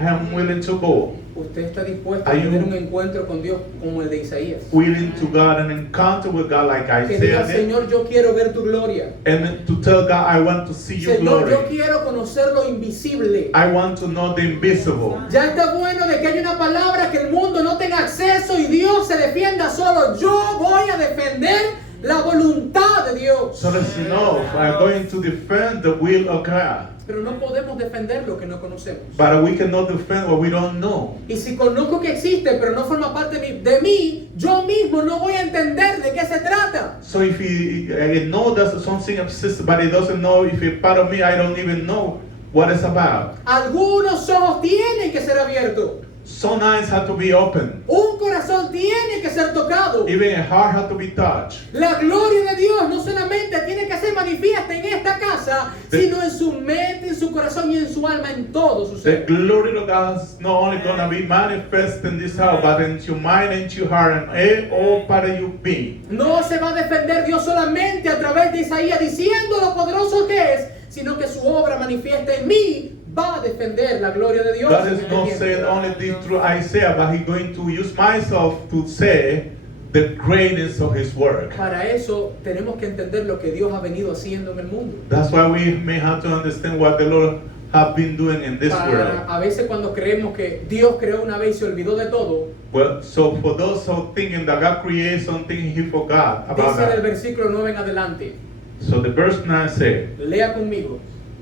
I am willing to go. Usted está dispuesto a Are you- tener un encuentro con Dios como el de Isaías. Willing to God, an encounter with God like Que diga, Isaiah did. Señor, yo quiero ver tu gloria. And to tell God, I want to see your Señor, glory. yo quiero conocer lo invisible. I want to know the invisible. Ya está bueno de que haya una palabra que el mundo no tenga acceso y Dios se defienda solo. Yo voy a defender la voluntad de Dios. So that's enough. I'm going to defend the will of God. Pero no podemos defender lo que no conocemos. But we cannot defend what we don't know. Y si conozco que existe, pero no forma parte de mí, yo mismo no voy a entender de qué se trata. So if I know that something exists, but it doesn't know if it's part of me, I don't even know what it's about. Algunos ojos tienen que ser abiertos. Some eyes have to be open. Un corazón tiene que ser tocado. Even a heart has to be touched. La gloria de Dios no solamente tiene que ser manifiesta en esta casa, sino en su mente, en su corazón y en su alma, en todo su The ser. glory of God is not only going to be manifest in this house, but in your mind and your heart and all part of your being. No se va a defender Dios solamente a través de Isaías diciendo lo poderoso que es, sino que su obra manifiesta en mí va a defender la gloria de Dios. God en is este not tiempo. saying only this through Isaiah, but He's going to use myself to say the greatness of His work. Para eso tenemos que entender lo que Dios ha venido haciendo en el mundo. That's why we may have to understand what the Lord have been doing in this world. A veces cuando creemos que Dios creó una vez y se olvidó de todo, Well, so for those who thinking that God created something, He forgot about dice del that. versículo 9 en adelante, So the verse 9 says, lea conmigo.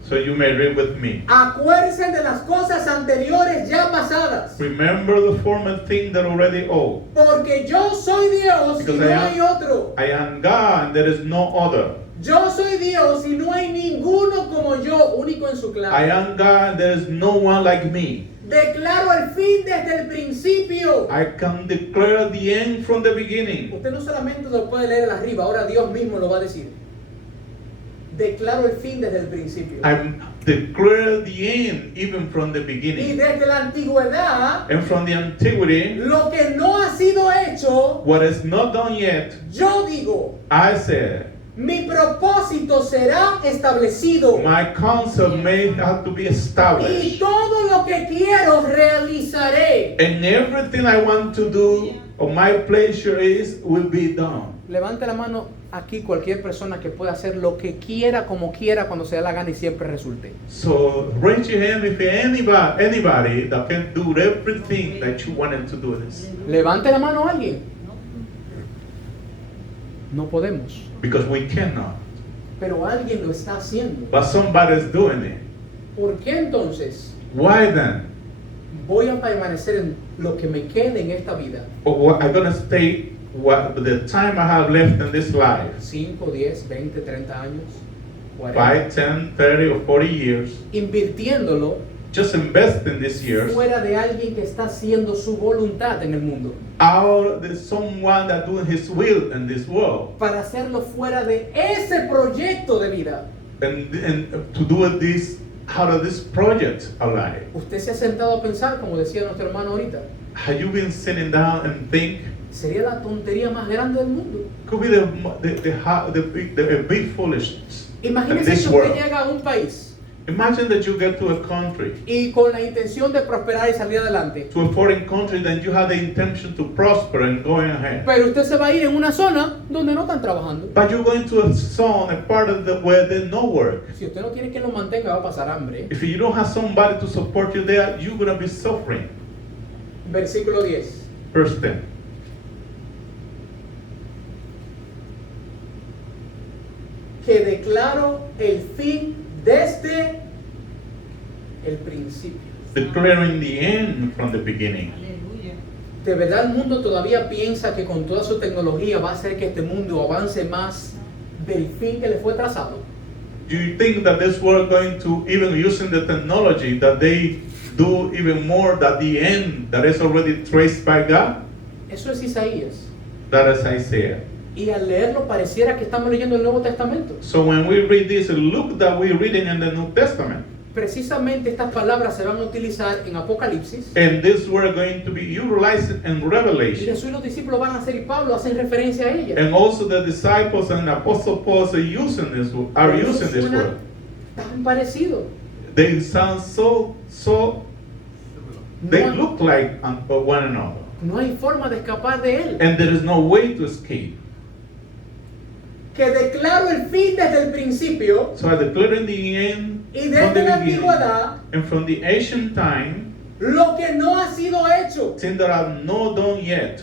so you may read with me. Acuérdense de las cosas anteriores ya pasadas, Remember the former thing that already old. porque yo soy Dios y Because no I am- hay otro. I am God and there is no other. Yo soy Dios y no hay ninguno como yo, único en su I clase. am God and there is no one like me. Declaro el fin desde el principio. I can declare the end from the beginning. Usted no solamente lo puede leer arriba, ahora Dios mismo lo va a decir. Declaro el fin desde el principio. I declare the end even from the Y beginning. desde la antigüedad, And from the antiquity, lo que no ha sido hecho, what is not done yet, yo digo, I said, mi propósito será establecido. my counsel may have to be Y established. todo lo que quiero realizaré. And everything I want to do, or my pleasure is, will be done. Levante la mano aquí cualquier persona que pueda hacer lo que quiera, como quiera, cuando se dé la gana y siempre resulte. So raise your hand if anybody that can do everything that you wanted to do this. Levante la mano alguien. No podemos. Because we cannot. Pero alguien lo está haciendo. But somebody's doing it. ¿Por qué entonces Why then? voy a permanecer en lo que me quede en esta vida? Or I'm going to stay what the time I have left in this life. 5, 10, 20, 30 años, 40. 5, 10, 30 or 40 years. Invirtiéndolo Just invest in these years. fuera de alguien que está haciendo su voluntad en el mundo. Out of someone that doing his will in this world. Para hacerlo fuera de ese proyecto de vida. And to do this out of this project alive. Usted se ha sentado a pensar, como decía nuestro hermano ahorita, Have you been sitting down and think? sería la tontería más grande del mundo. Could be the big foolishness in Imagínese this que usted world. llega a un país Imagine that you get to a country, y con la intención de prosperar y salir adelante. to a foreign country, then you have the intention to prosper and going ahead. Pero usted se va a ir en una zona donde no están trabajando. But you're going to a zone, a part of the where there's no work. Si usted no tiene quien lo mantenga, va a pasar hambre. If you don't have somebody to support you there, you're going to be suffering. Versículo 10. Verse 10. Que declaro el fin desde el principio. Declaring the end from the beginning. Aleluya. ¿De verdad el mundo todavía piensa que con toda su tecnología va a hacer que este mundo avance más del fin que le fue trazado? Do you think that this world going to, even using the technology, that they do even more than the end that is already traced by God? Eso es Isaías. That is Isaiah. Y al leerlo pareciera que estamos leyendo el Nuevo Testamento. So when we read this, look that we're reading in the New Testament. Precisamente estas palabras se van a utilizar en Apocalipsis. And this word going to be utilized in Y Revelation. Jesús y los discípulos van a hacer, y Pablo hacen referencia a ella. And also the disciples and Apostle Paul are using this Suena word. tan parecido. They sound they No, look like one another. no hay forma de escapar de él. And there is no way to escape. Que declaro el fin desde el principio So I declare in the end, y from desde the la beginning, antigüedad and from the ancient time, lo que no ha sido hecho. things that are not done yet.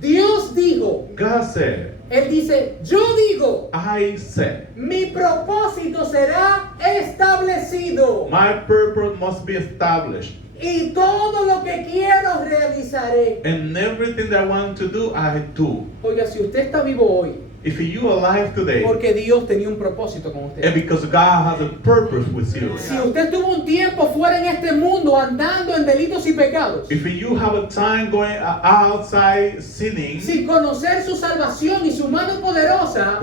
Dios dijo, God said, Él dice, yo digo, I said, mi propósito será establecido my purpose must be established. y todo lo que quiero realizaré. And everything that I want to do, I do. Oiga, si usted está vivo hoy, If you are alive today, porque Dios tenía un propósito con and usted. because God has a purpose with you. Si usted tuvo un tiempo fuera en este mundo andando en delitos y pecados, If you have a time going outside sinning, sin conocer su salvación y su mano poderosa,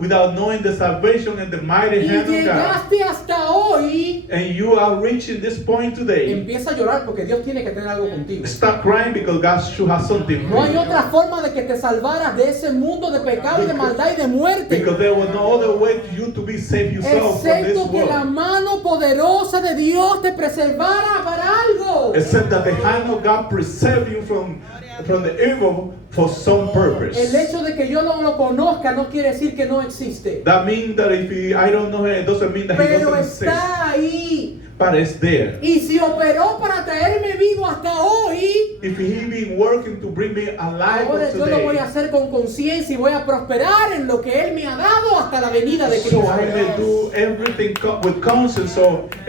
without knowing the salvation and the mighty y hand of God, llegaste hasta hoy, and you are reaching this point today, empieza a llorar porque Dios tiene que tener algo contigo. stop crying because God should have something No for hay you. otra forma de que te salvaras de ese mundo de pecado y de maldad y de muerte, Because there was no other way for you to be saved yourself from this excepto que la world. mano poderosa de Dios te preservara para algo. Except that the hand of God preserve you from the evil for some purpose. El hecho de que yo no lo conozca no quiere decir que no existe, That means that if I don't know him, it doesn't mean that he pero doesn't exist. está ahí. But it's there. Y si operó para traerme vivo hasta hoy, If he been working to bring me alive ahora yo lo voy a today, hacer con conciencia y voy a prosperar en lo que Él me ha dado hasta la venida de so I may Cristo. do everything with conscience,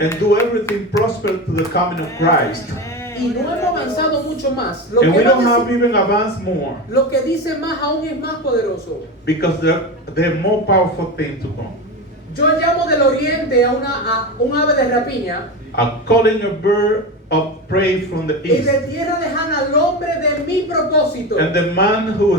and do everything prosper to the coming of Christ. Y no hemos avanzado mucho más. And we don't have dice, even advanced more lo que dice más aún es más poderoso. because there are more powerful things to come. Yo llamo del oriente a un ave de rapiña I'm calling a bird of prey from the y east, de tierra lejana al hombre de mi propósito. and the man who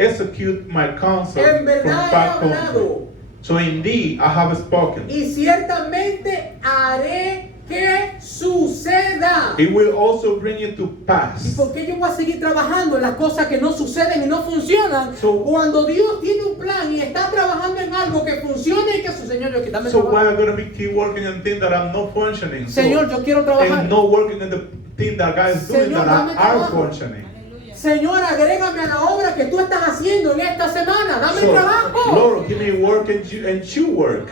execute my counsel En from verdad he far country. hablado So indeed I have spoken. y ciertamente haré que suceda. It will also bring it to ¿Y pass. por qué yo voy a seguir trabajando en las cosas que no suceden y no funcionan? So- Cuando Dios tiene un plan y está trabajando en algo que funcione y que su Señor, yo quítame So trabajo. why am I going to keep working on things that are not functioning? Señor, yo quiero trabajar. And not working on the things that God is doing Señor, that dame are trabajo. functioning. Señor, agrégame a la obra que tú estás haciendo en esta semana. Dame So, trabajo. Lord, give me work and you work.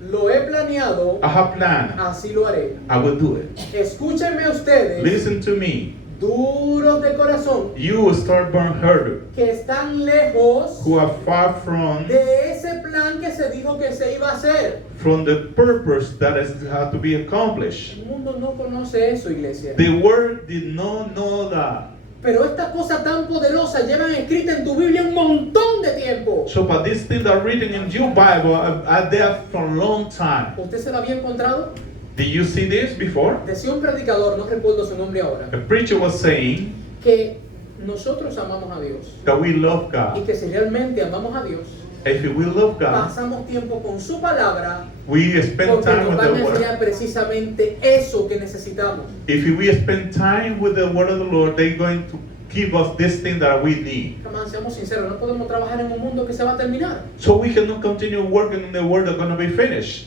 Lo he planeado, I have planned. así lo haré. I will do it. Escúchenme ustedes, Listen to me. duros de corazón, You stubborn-hearted, que están lejos who are far from de ese plan que se dijo que se iba a hacer. the purpose that has to be accomplished. El mundo no conoce eso, iglesia. The world did not know that. Pero esta cosa tan poderosa llevan escrita en tu Biblia un montón de tiempo. So, but these things are written in your Bible are there for a long time. ¿Usted se la había encontrado? Did you see this before? Decía un predicador, no recuerdo su nombre ahora, A preacher was saying que nosotros amamos a Dios that we love y God. que si realmente amamos a Dios, If we love God, pasamos tiempo con su palabra we spend porque time nos with van the a Word. enseñar precisamente eso que necesitamos. If we spend time with the Word of the Lord, they're going to give us this thing that we need. Come on, seamos sinceros, no podemos trabajar en un mundo que se va a terminar. So we cannot continue working in the world that's going to be finished.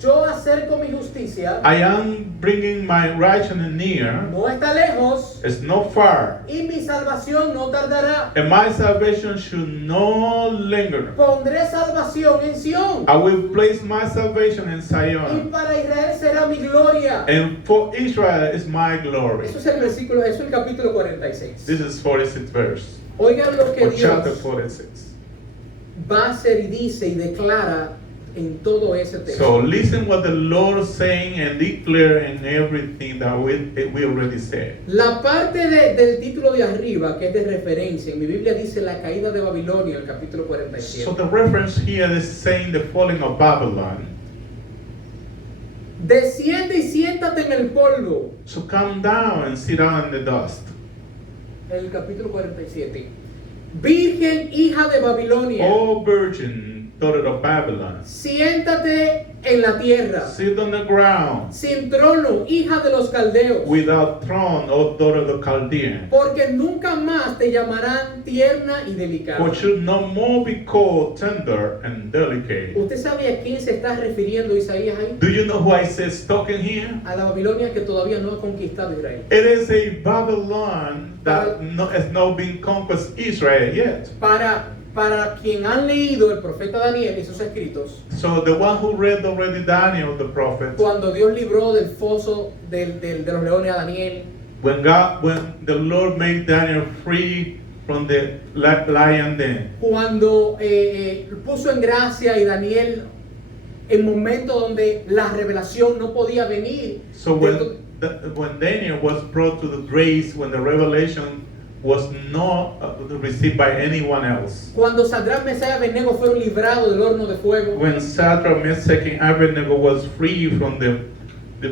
Yo acerco mi justicia, I am bringing my righteousness near. no está lejos, It's not far. y mi salvación no tardará. And my salvation should no linger. Pondré salvación en Sión, I will place my salvation in y Zion. para Israel será mi gloria. And for Israel is my glory. Eso es el versículo, eso es el capítulo 46. This is 46th verse. Oigan lo que Or chapter Dios 46. va a hacer y dice y declara en todo ese texto. So listen what the Lord is saying and declare in everything that we already said. La parte del título de arriba, que es de referencia, en mi Biblia dice la caída de Babilonia, el capítulo 47. So the reference here is saying the falling of Babylon. Desciende y siéntate en el polvo. So come down and sit down in the dust. El capítulo 47. Virgen, hija de Babilonia, O virgin, daughter of Babylon, siéntate en la tierra. sit on the ground Sin trono, hija de los caldeos. without throne, O daughter of the Chaldean. Porque nunca más te llamarán tierna y delicada. For should no more be called tender and delicate. ¿Usted sabe a quién se está refiriendo Isaías ahí? Do you know who Isaiah is talking here? A la Babilonia que todavía no ha conquistado Israel. It is a Babylon that has not been conquered Israel yet. Para quien han leído el profeta Daniel y sus escritos, So the one who read already Daniel the prophet, cuando Dios libró del foso de los leones a Daniel, when the Lord made Daniel free from the lion den, cuando puso en gracia y Daniel en momentos donde la revelación no podía venir, so when Daniel was brought to the grace, when the revelation was not received by anyone else, cuando Sadrach, Mesach y Abednego fueron librados del horno de fuego, when Shadrach, Meshach, and Abednego was free from the si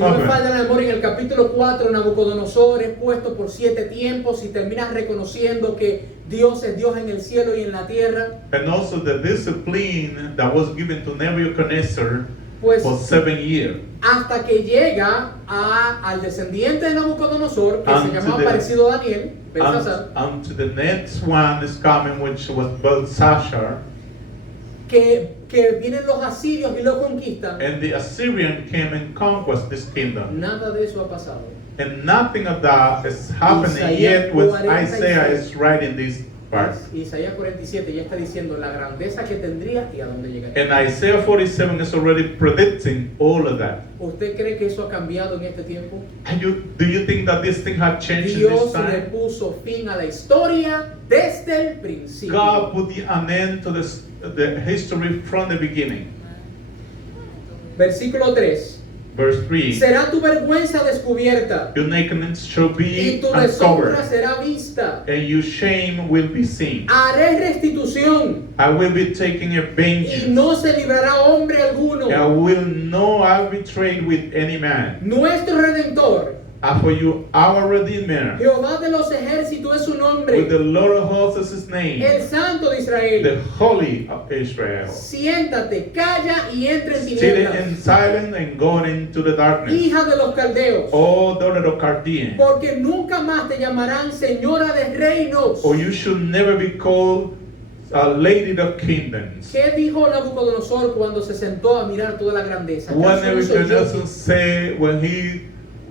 no me oven. falla la memoria, en el capítulo 4 Nabucodonosor es puesto por 7 tiempos y terminas reconociendo que Dios es Dios en el cielo y en la tierra, And also the discipline that was given to Nebuchadnezzar pues for 7 years. hasta que llega al descendiente de Nabucodonosor, que se Unto llamaba the- parecido a Daniel, Belsasar, Unto the next one is coming, which was Belshazzar, que vienen los asirios y lo conquistan. and the Assyrian came and conquered this kingdom. Nada de eso ha pasado. And nothing of that is happening Isaías yet when 46. Isaiah is writing this part. Isaías 47 ya está diciendo la grandeza que tendría y a dónde llegaría. And Isaiah 47 is already predicting all of that. ¿Usted cree que eso ha cambiado en este tiempo? And do you think that this thing had changed in this Dios le time? puso fin a la historia desde el principio. God put an end to the history from the beginning. Versículo 3. Verse 3. Será tu vergüenza descubierta Your nakedness shall y be tu deshonra uncovered, será vista. and your shame will be seen. Haré restitución I will be taking a y vengeance. no se librará hombre alguno. I will no arbitrate with any man. Nuestro Redentor, As for you, our Redeemer, Jehová de los ejércitos es su with nombre, the Lord of hosts is his name, el Santo de Israel. the Holy of Israel. Siéntate, calla y entra en Sitting in tinieblas, silence and going into the darkness. hija de los caldeos, O daughter of Chaldean, porque nunca más te llamarán señora de reinos. or you should never be called a lady of kingdoms. ¿Qué dijo Nabucodonosor cuando se sentó a mirar toda la grandeza? What ¿Acaso no soy yo? Nebuchadnezzar said when he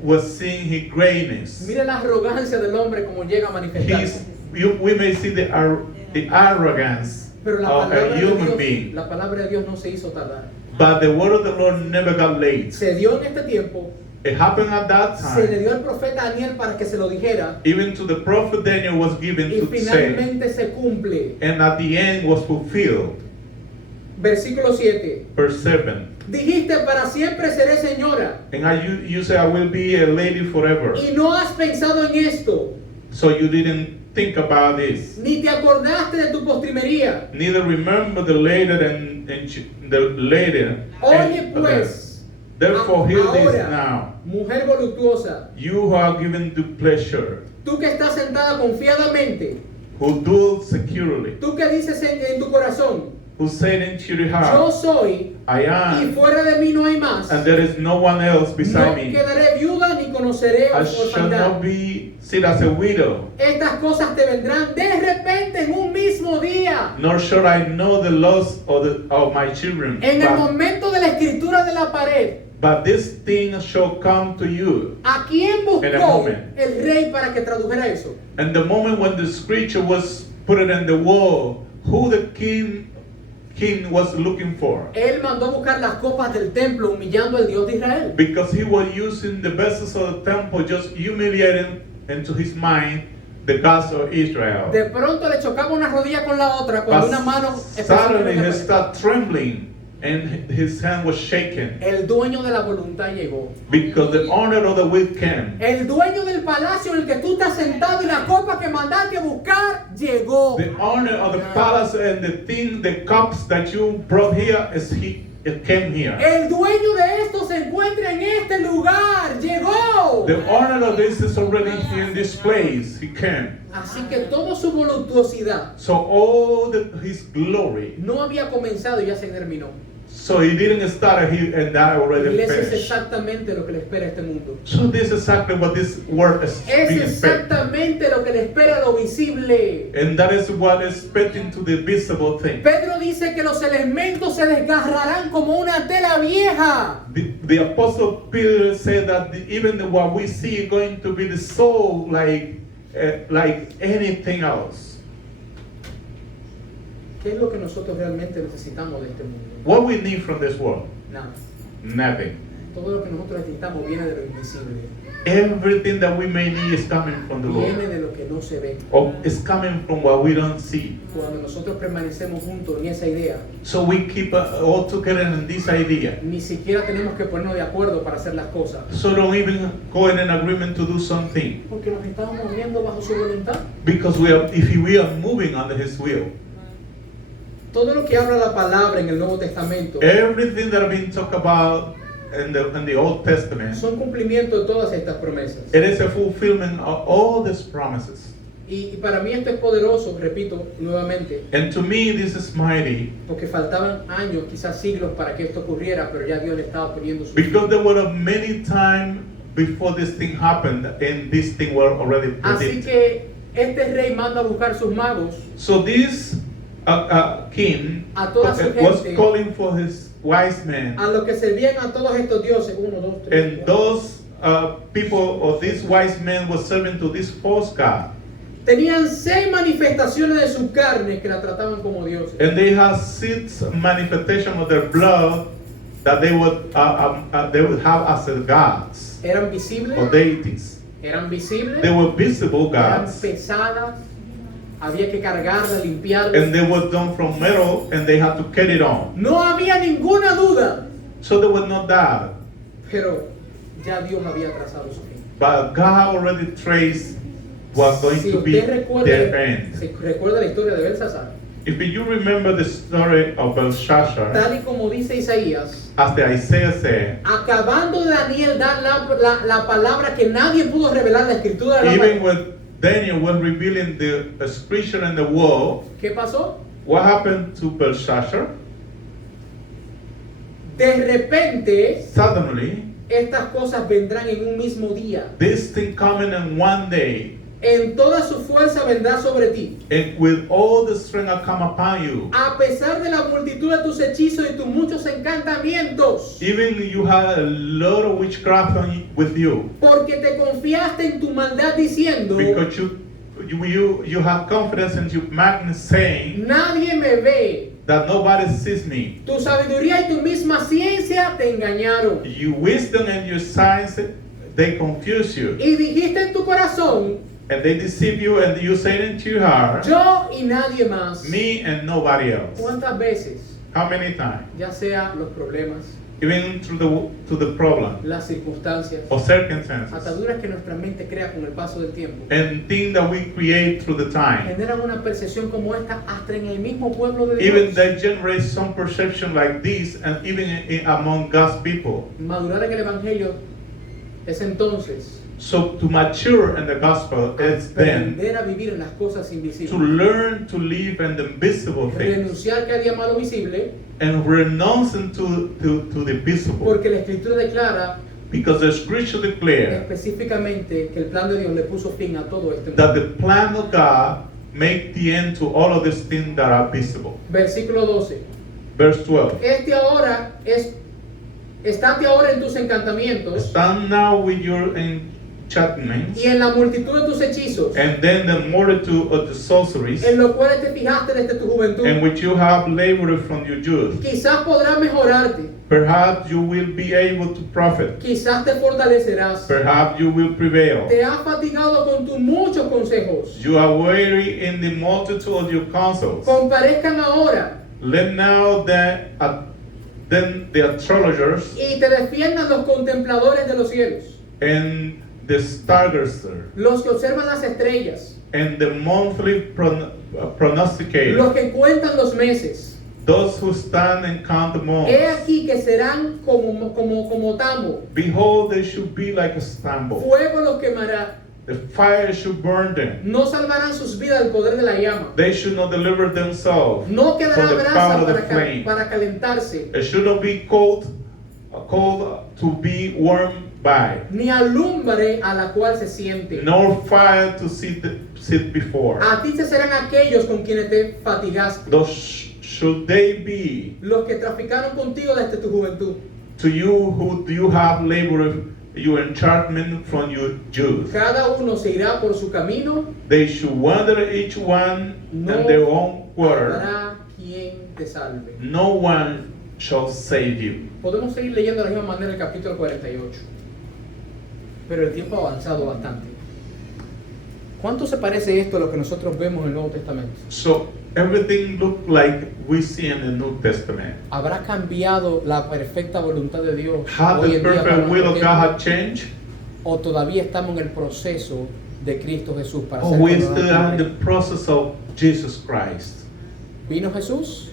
was seeing his greatness. Mira la arrogancia del hombre como llega a manifestarse. We may see the arrogance Pero la of a palabra, de human Dios, being, la palabra de Dios no se hizo tardar. but the word of the Lord never got late. Se dio en este tiempo, It happened at that se le time. dio al profeta Daniel para que se lo dijera Even to the prophet Daniel was given y to say, finalmente se cumple. and at the end was fulfilled. Versículo 7. Verse 7. Dijiste, para siempre seré señora, And you say, I will be a lady forever. y no has pensado en esto, So you didn't think about this. ni te acordaste de tu postrimería. Neither remember the later and the later. Oye pues, Therefore hear this ahora, now. mujer voluptuosa, You who are given to pleasure, tú que estás sentada confiadamente, who dwell securely, tú que dices en tu corazón, who said into your yo heart, soy, I y am, fuera de mí no hay más, and there is no one else beside no me. quedaré viuda ni con reconoceré I su shall not orfandad. be seen as a widow, Estas cosas te vendrán de repente en un mismo día. nor shall I know the loss of my children. En el But, momento de la escritura de la pared, but this thing shall come to you. ¿a quién En el buscó momento. el rey para que tradujera eso? And the moment when the scripture was put it in the wall, who the king was looking for? Él mandó buscar las copas del templo humillando al Dios de Israel. Because he was using the vessels of the temple, just humiliating into his mind the gods of Israel. De pronto le chocaba una rodilla con la otra cuando una mano But suddenly he started trembling and his hand was shaking El dueño de la voluntad llegó. because the honor of the weak came. El dueño del palacio en el que tú estás sentado y la copa que mandaste a buscar llegó. The honor of the palace and the cups that you brought here it came here. El dueño de esto se encuentra en este lugar. Llegó. The honor of this is already here in this place. He came. Así que toda su voluptuosidad So all his glory. no había comenzado y ya se terminó. So he didn't start and that already Iglesia, es finished. exactamente lo que le espera a este mundo. So this is exactly what this word is Es being expected. exactamente lo que le espera a lo visible. And that is what is expecting to the visible thing. Pedro dice que los elementos se desgarrarán como una tela vieja. The apostle Peter said that even what we see is going to be the soul like anything else. ¿Qué es lo que nosotros realmente necesitamos de este mundo? What we need from this world? Nada. Nothing. Todo lo que nosotros necesitamos viene de lo invisible. Everything that we may need is coming from the Viene Lord. de lo que no se ve. Or it's coming from what we don't see. Cuando nosotros permanecemos juntos en esa idea, So we keep all together in this idea. ni siquiera tenemos que ponernos de acuerdo para hacer las cosas. So don't even go in an agreement to do something. Porque nos estamos moviendo bajo su voluntad. Because if we are moving under His will. Todo lo que habla la palabra en el Nuevo Testamento Everything that have been talked about in the Old Testament, son cumplimiento de todas estas promesas. it is a fulfillment of all these promises. Y para mí esto es poderoso, repito nuevamente, And to me, this is mighty porque faltaban años, quizás siglos para que esto ocurriera, pero ya Dios le estaba poniendo su because there were many times before this thing happened, and this thing were already Así predicted. que este rey manda a buscar sus magos So this king A toda su was gente. calling for his wise men, a los que servían a todos estos dioses, 1, 2, 3, and those people or these wise men were serving to this false god, tenían 6 manifestaciones de su carne que la trataban como dioses. and they had 6 manifestations of their blood that they would have as the gods Eran visibles, or deities. eran visibles, They were visible eran gods, pesadas, había que cargarlas, limpiarlas. and they were done from metal, and they had to carry it on. No había ninguna duda, So they would not die. pero ya Dios había trazado su fin. But God already traced what's going Si to be usted recuerda, their end. si recuerda la historia de Belsasar, If you remember the story of Belshazzar, tal y como dice Isaías, as the Isaiah said, acabando Daniel dar la palabra que nadie pudo revelar, la escritura de la even palabra, when Daniel was revealing the scripture in the wall, ¿qué pasó? what happened to Belshazzar? De repente, Suddenly, estas cosas vendrán en un mismo día. this thing coming in one day, En toda su fuerza vendrá sobre ti. and with all the strength will come upon you. A pesar de la multitud de tus hechizos y tus muchos encantamientos. Even you had a lot of witchcraft with you, Porque te confiaste en tu maldad diciendo, because you have confidence in your madness, saying nadie me ve. that nobody sees me. Tu sabiduría y tu misma ciencia te engañaron. Your wisdom and your science, they confuse you, Y dijiste en tu corazón, and they deceive you, and you say into your heart, yo y nadie más. me and nobody else. ¿Cuántas veces, How many times? ya sea los problemas, Even to the problem las circunstancias, or circumstances, ataduras que nuestra mente crea con el paso del tiempo, and things that we create through the time, generan una percepción como esta hasta en el mismo pueblo de even Dios? they generate some perception like this, and even among God's people. Madurar en el Evangelio es entonces So to mature in the gospel is then aprender a vivir en las cosas to invisibles. learn to live in the invisible things Renunciar cada día más a lo visible, and renouncing to the visible. porque la Escritura declara, Because the scripture declares específicamente que el plan de Dios le puso fin a todo este mundo. that the plan of God make the end to all of these things that are visible. Versículo 12. Verse 12. Estate ahora en tus encantamientos Stand now with your enchantments, y en la multitud de tus hechizos, and then the multitude of the sorceries, en los cuales te fijaste desde tu juventud. in which you have labored from your youth. Quizás podrás mejorarte, Perhaps you will be able to profit. quizás te fortalecerás. Perhaps you will prevail. Te has fatigado con tus muchos consejos. You are weary in the multitude of your counsels. Comparezcan ahora Let now then the astrologers y te defiendan los contempladores de los cielos, and the stargazer los que observan las estrellas, and the monthly prognosticators, los que cuentan los meses. those who stand and count the He months. aquí que serán como tambo. Behold, they should be like a stumble. Fuego los quemará. The fire should burn them. No salvarán sus vidas del poder de la llama. They should not deliver themselves No quedará from the brasa power of the para flame. calentarse, It should not be cold to be warmed by, ni alumbre a la cual se siente. nor fire to sit before. A ti te serán aquellos con quienes te fatigaste, Those should they be los que traficaron contigo desde tu juventud. to you who you have labored your enchantment from your youth. Cada uno se irá por su camino, They should wander each one no in their own quarter. habrá quien te salve. No one shall save you. Podemos seguir leyendo de la misma manera el capítulo 48, pero el tiempo ha avanzado bastante. ¿Cuánto se parece esto a lo que nosotros vemos en el Nuevo Testamento? So everything looked like we see in the New Testament. ¿Habrá cambiado la perfecta voluntad de Dios Have hoy the en día para perfect will nuestro of God tiempo? have changed? ¿O todavía estamos en el proceso de Cristo Jesús para Or ser we coronados still por are in Él? the process of Jesus Christ? Vino Jesús,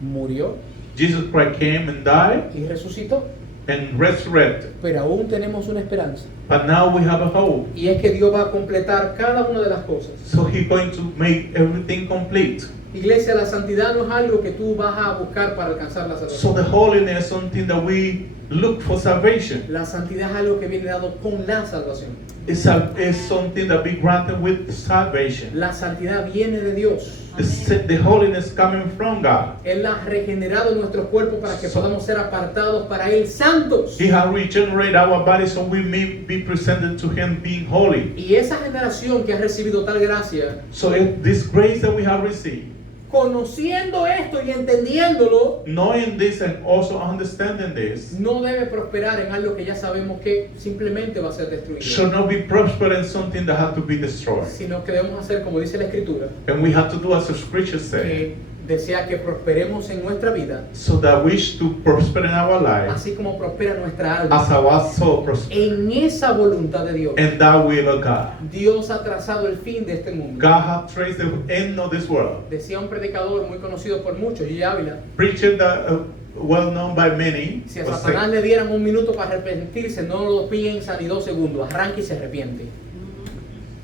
murió Jesus Christ came and died y resucitó, and resurrected. pero aún tenemos una esperanza, But now we have a hope. y es que Dios va a completar cada una de las cosas. So He's going to make everything complete. Iglesia, la santidad no es algo que tú vas a buscar para alcanzar la So salvación. the holiness is something that we look for salvation. La santidad es algo que viene dado con la salvación. It's something that be granted with salvation. La santidad viene de Dios. The holiness coming from God. Él ha regenerado nuestros cuerpos para que podamos ser apartados para Él santos. He has regenerated our bodies so we may be presented to Him being holy. Y esa generación que ha recibido tal gracia, So if this grace that we have received, conociendo esto y entendiéndolo, knowing this and also understanding this, no debe prosperar en algo que ya sabemos que simplemente va a ser destruido, should not be prosper in something that has to be destroyed. sino que debemos hacer como dice la Escritura, And we have to do as the scripture says, que desea que prosperemos en nuestra vida, so that we should prosper in our life así como prospera nuestra alma, as our soul prospers. en esa voluntad de Dios. And that will of God. Dios ha trazado el fin de este mundo. God has traced the end of this world. Decía un predicador muy conocido por muchos, G. Ávila, Preacher that well known by many. si a was Satanás saying, le dieran un minuto para arrepentirse, no lo piensa ni 2 segundos, arranca y se arrepiente.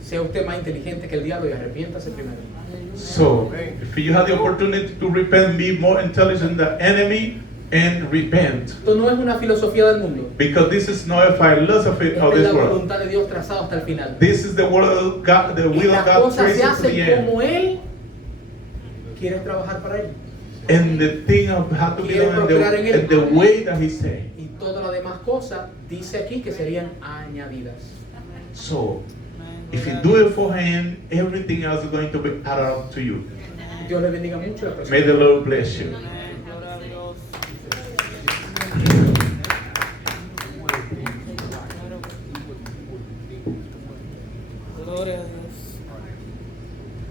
Sea usted más inteligente que el diablo y arrepiéntase primero. so, if you have the opportunity to repent, be more intelligent than the enemy and repent. Esto no es una filosofía del mundo. Because this is not a philosophy Esta of es la this world. voluntad de Dios trazada hasta el final. This is the word of God, the Y will las of God cosas se traced to the hacen end. como Él quiere trabajar para Él. And the thing have to be Quiere done prosperar en él. in the way that He said. Y todas las demás cosas dice aquí que serían añadidas. So, if you do it for Him, everything else is going to be added up to you. Dios le bendiga mucho a la May persona. the Lord bless you.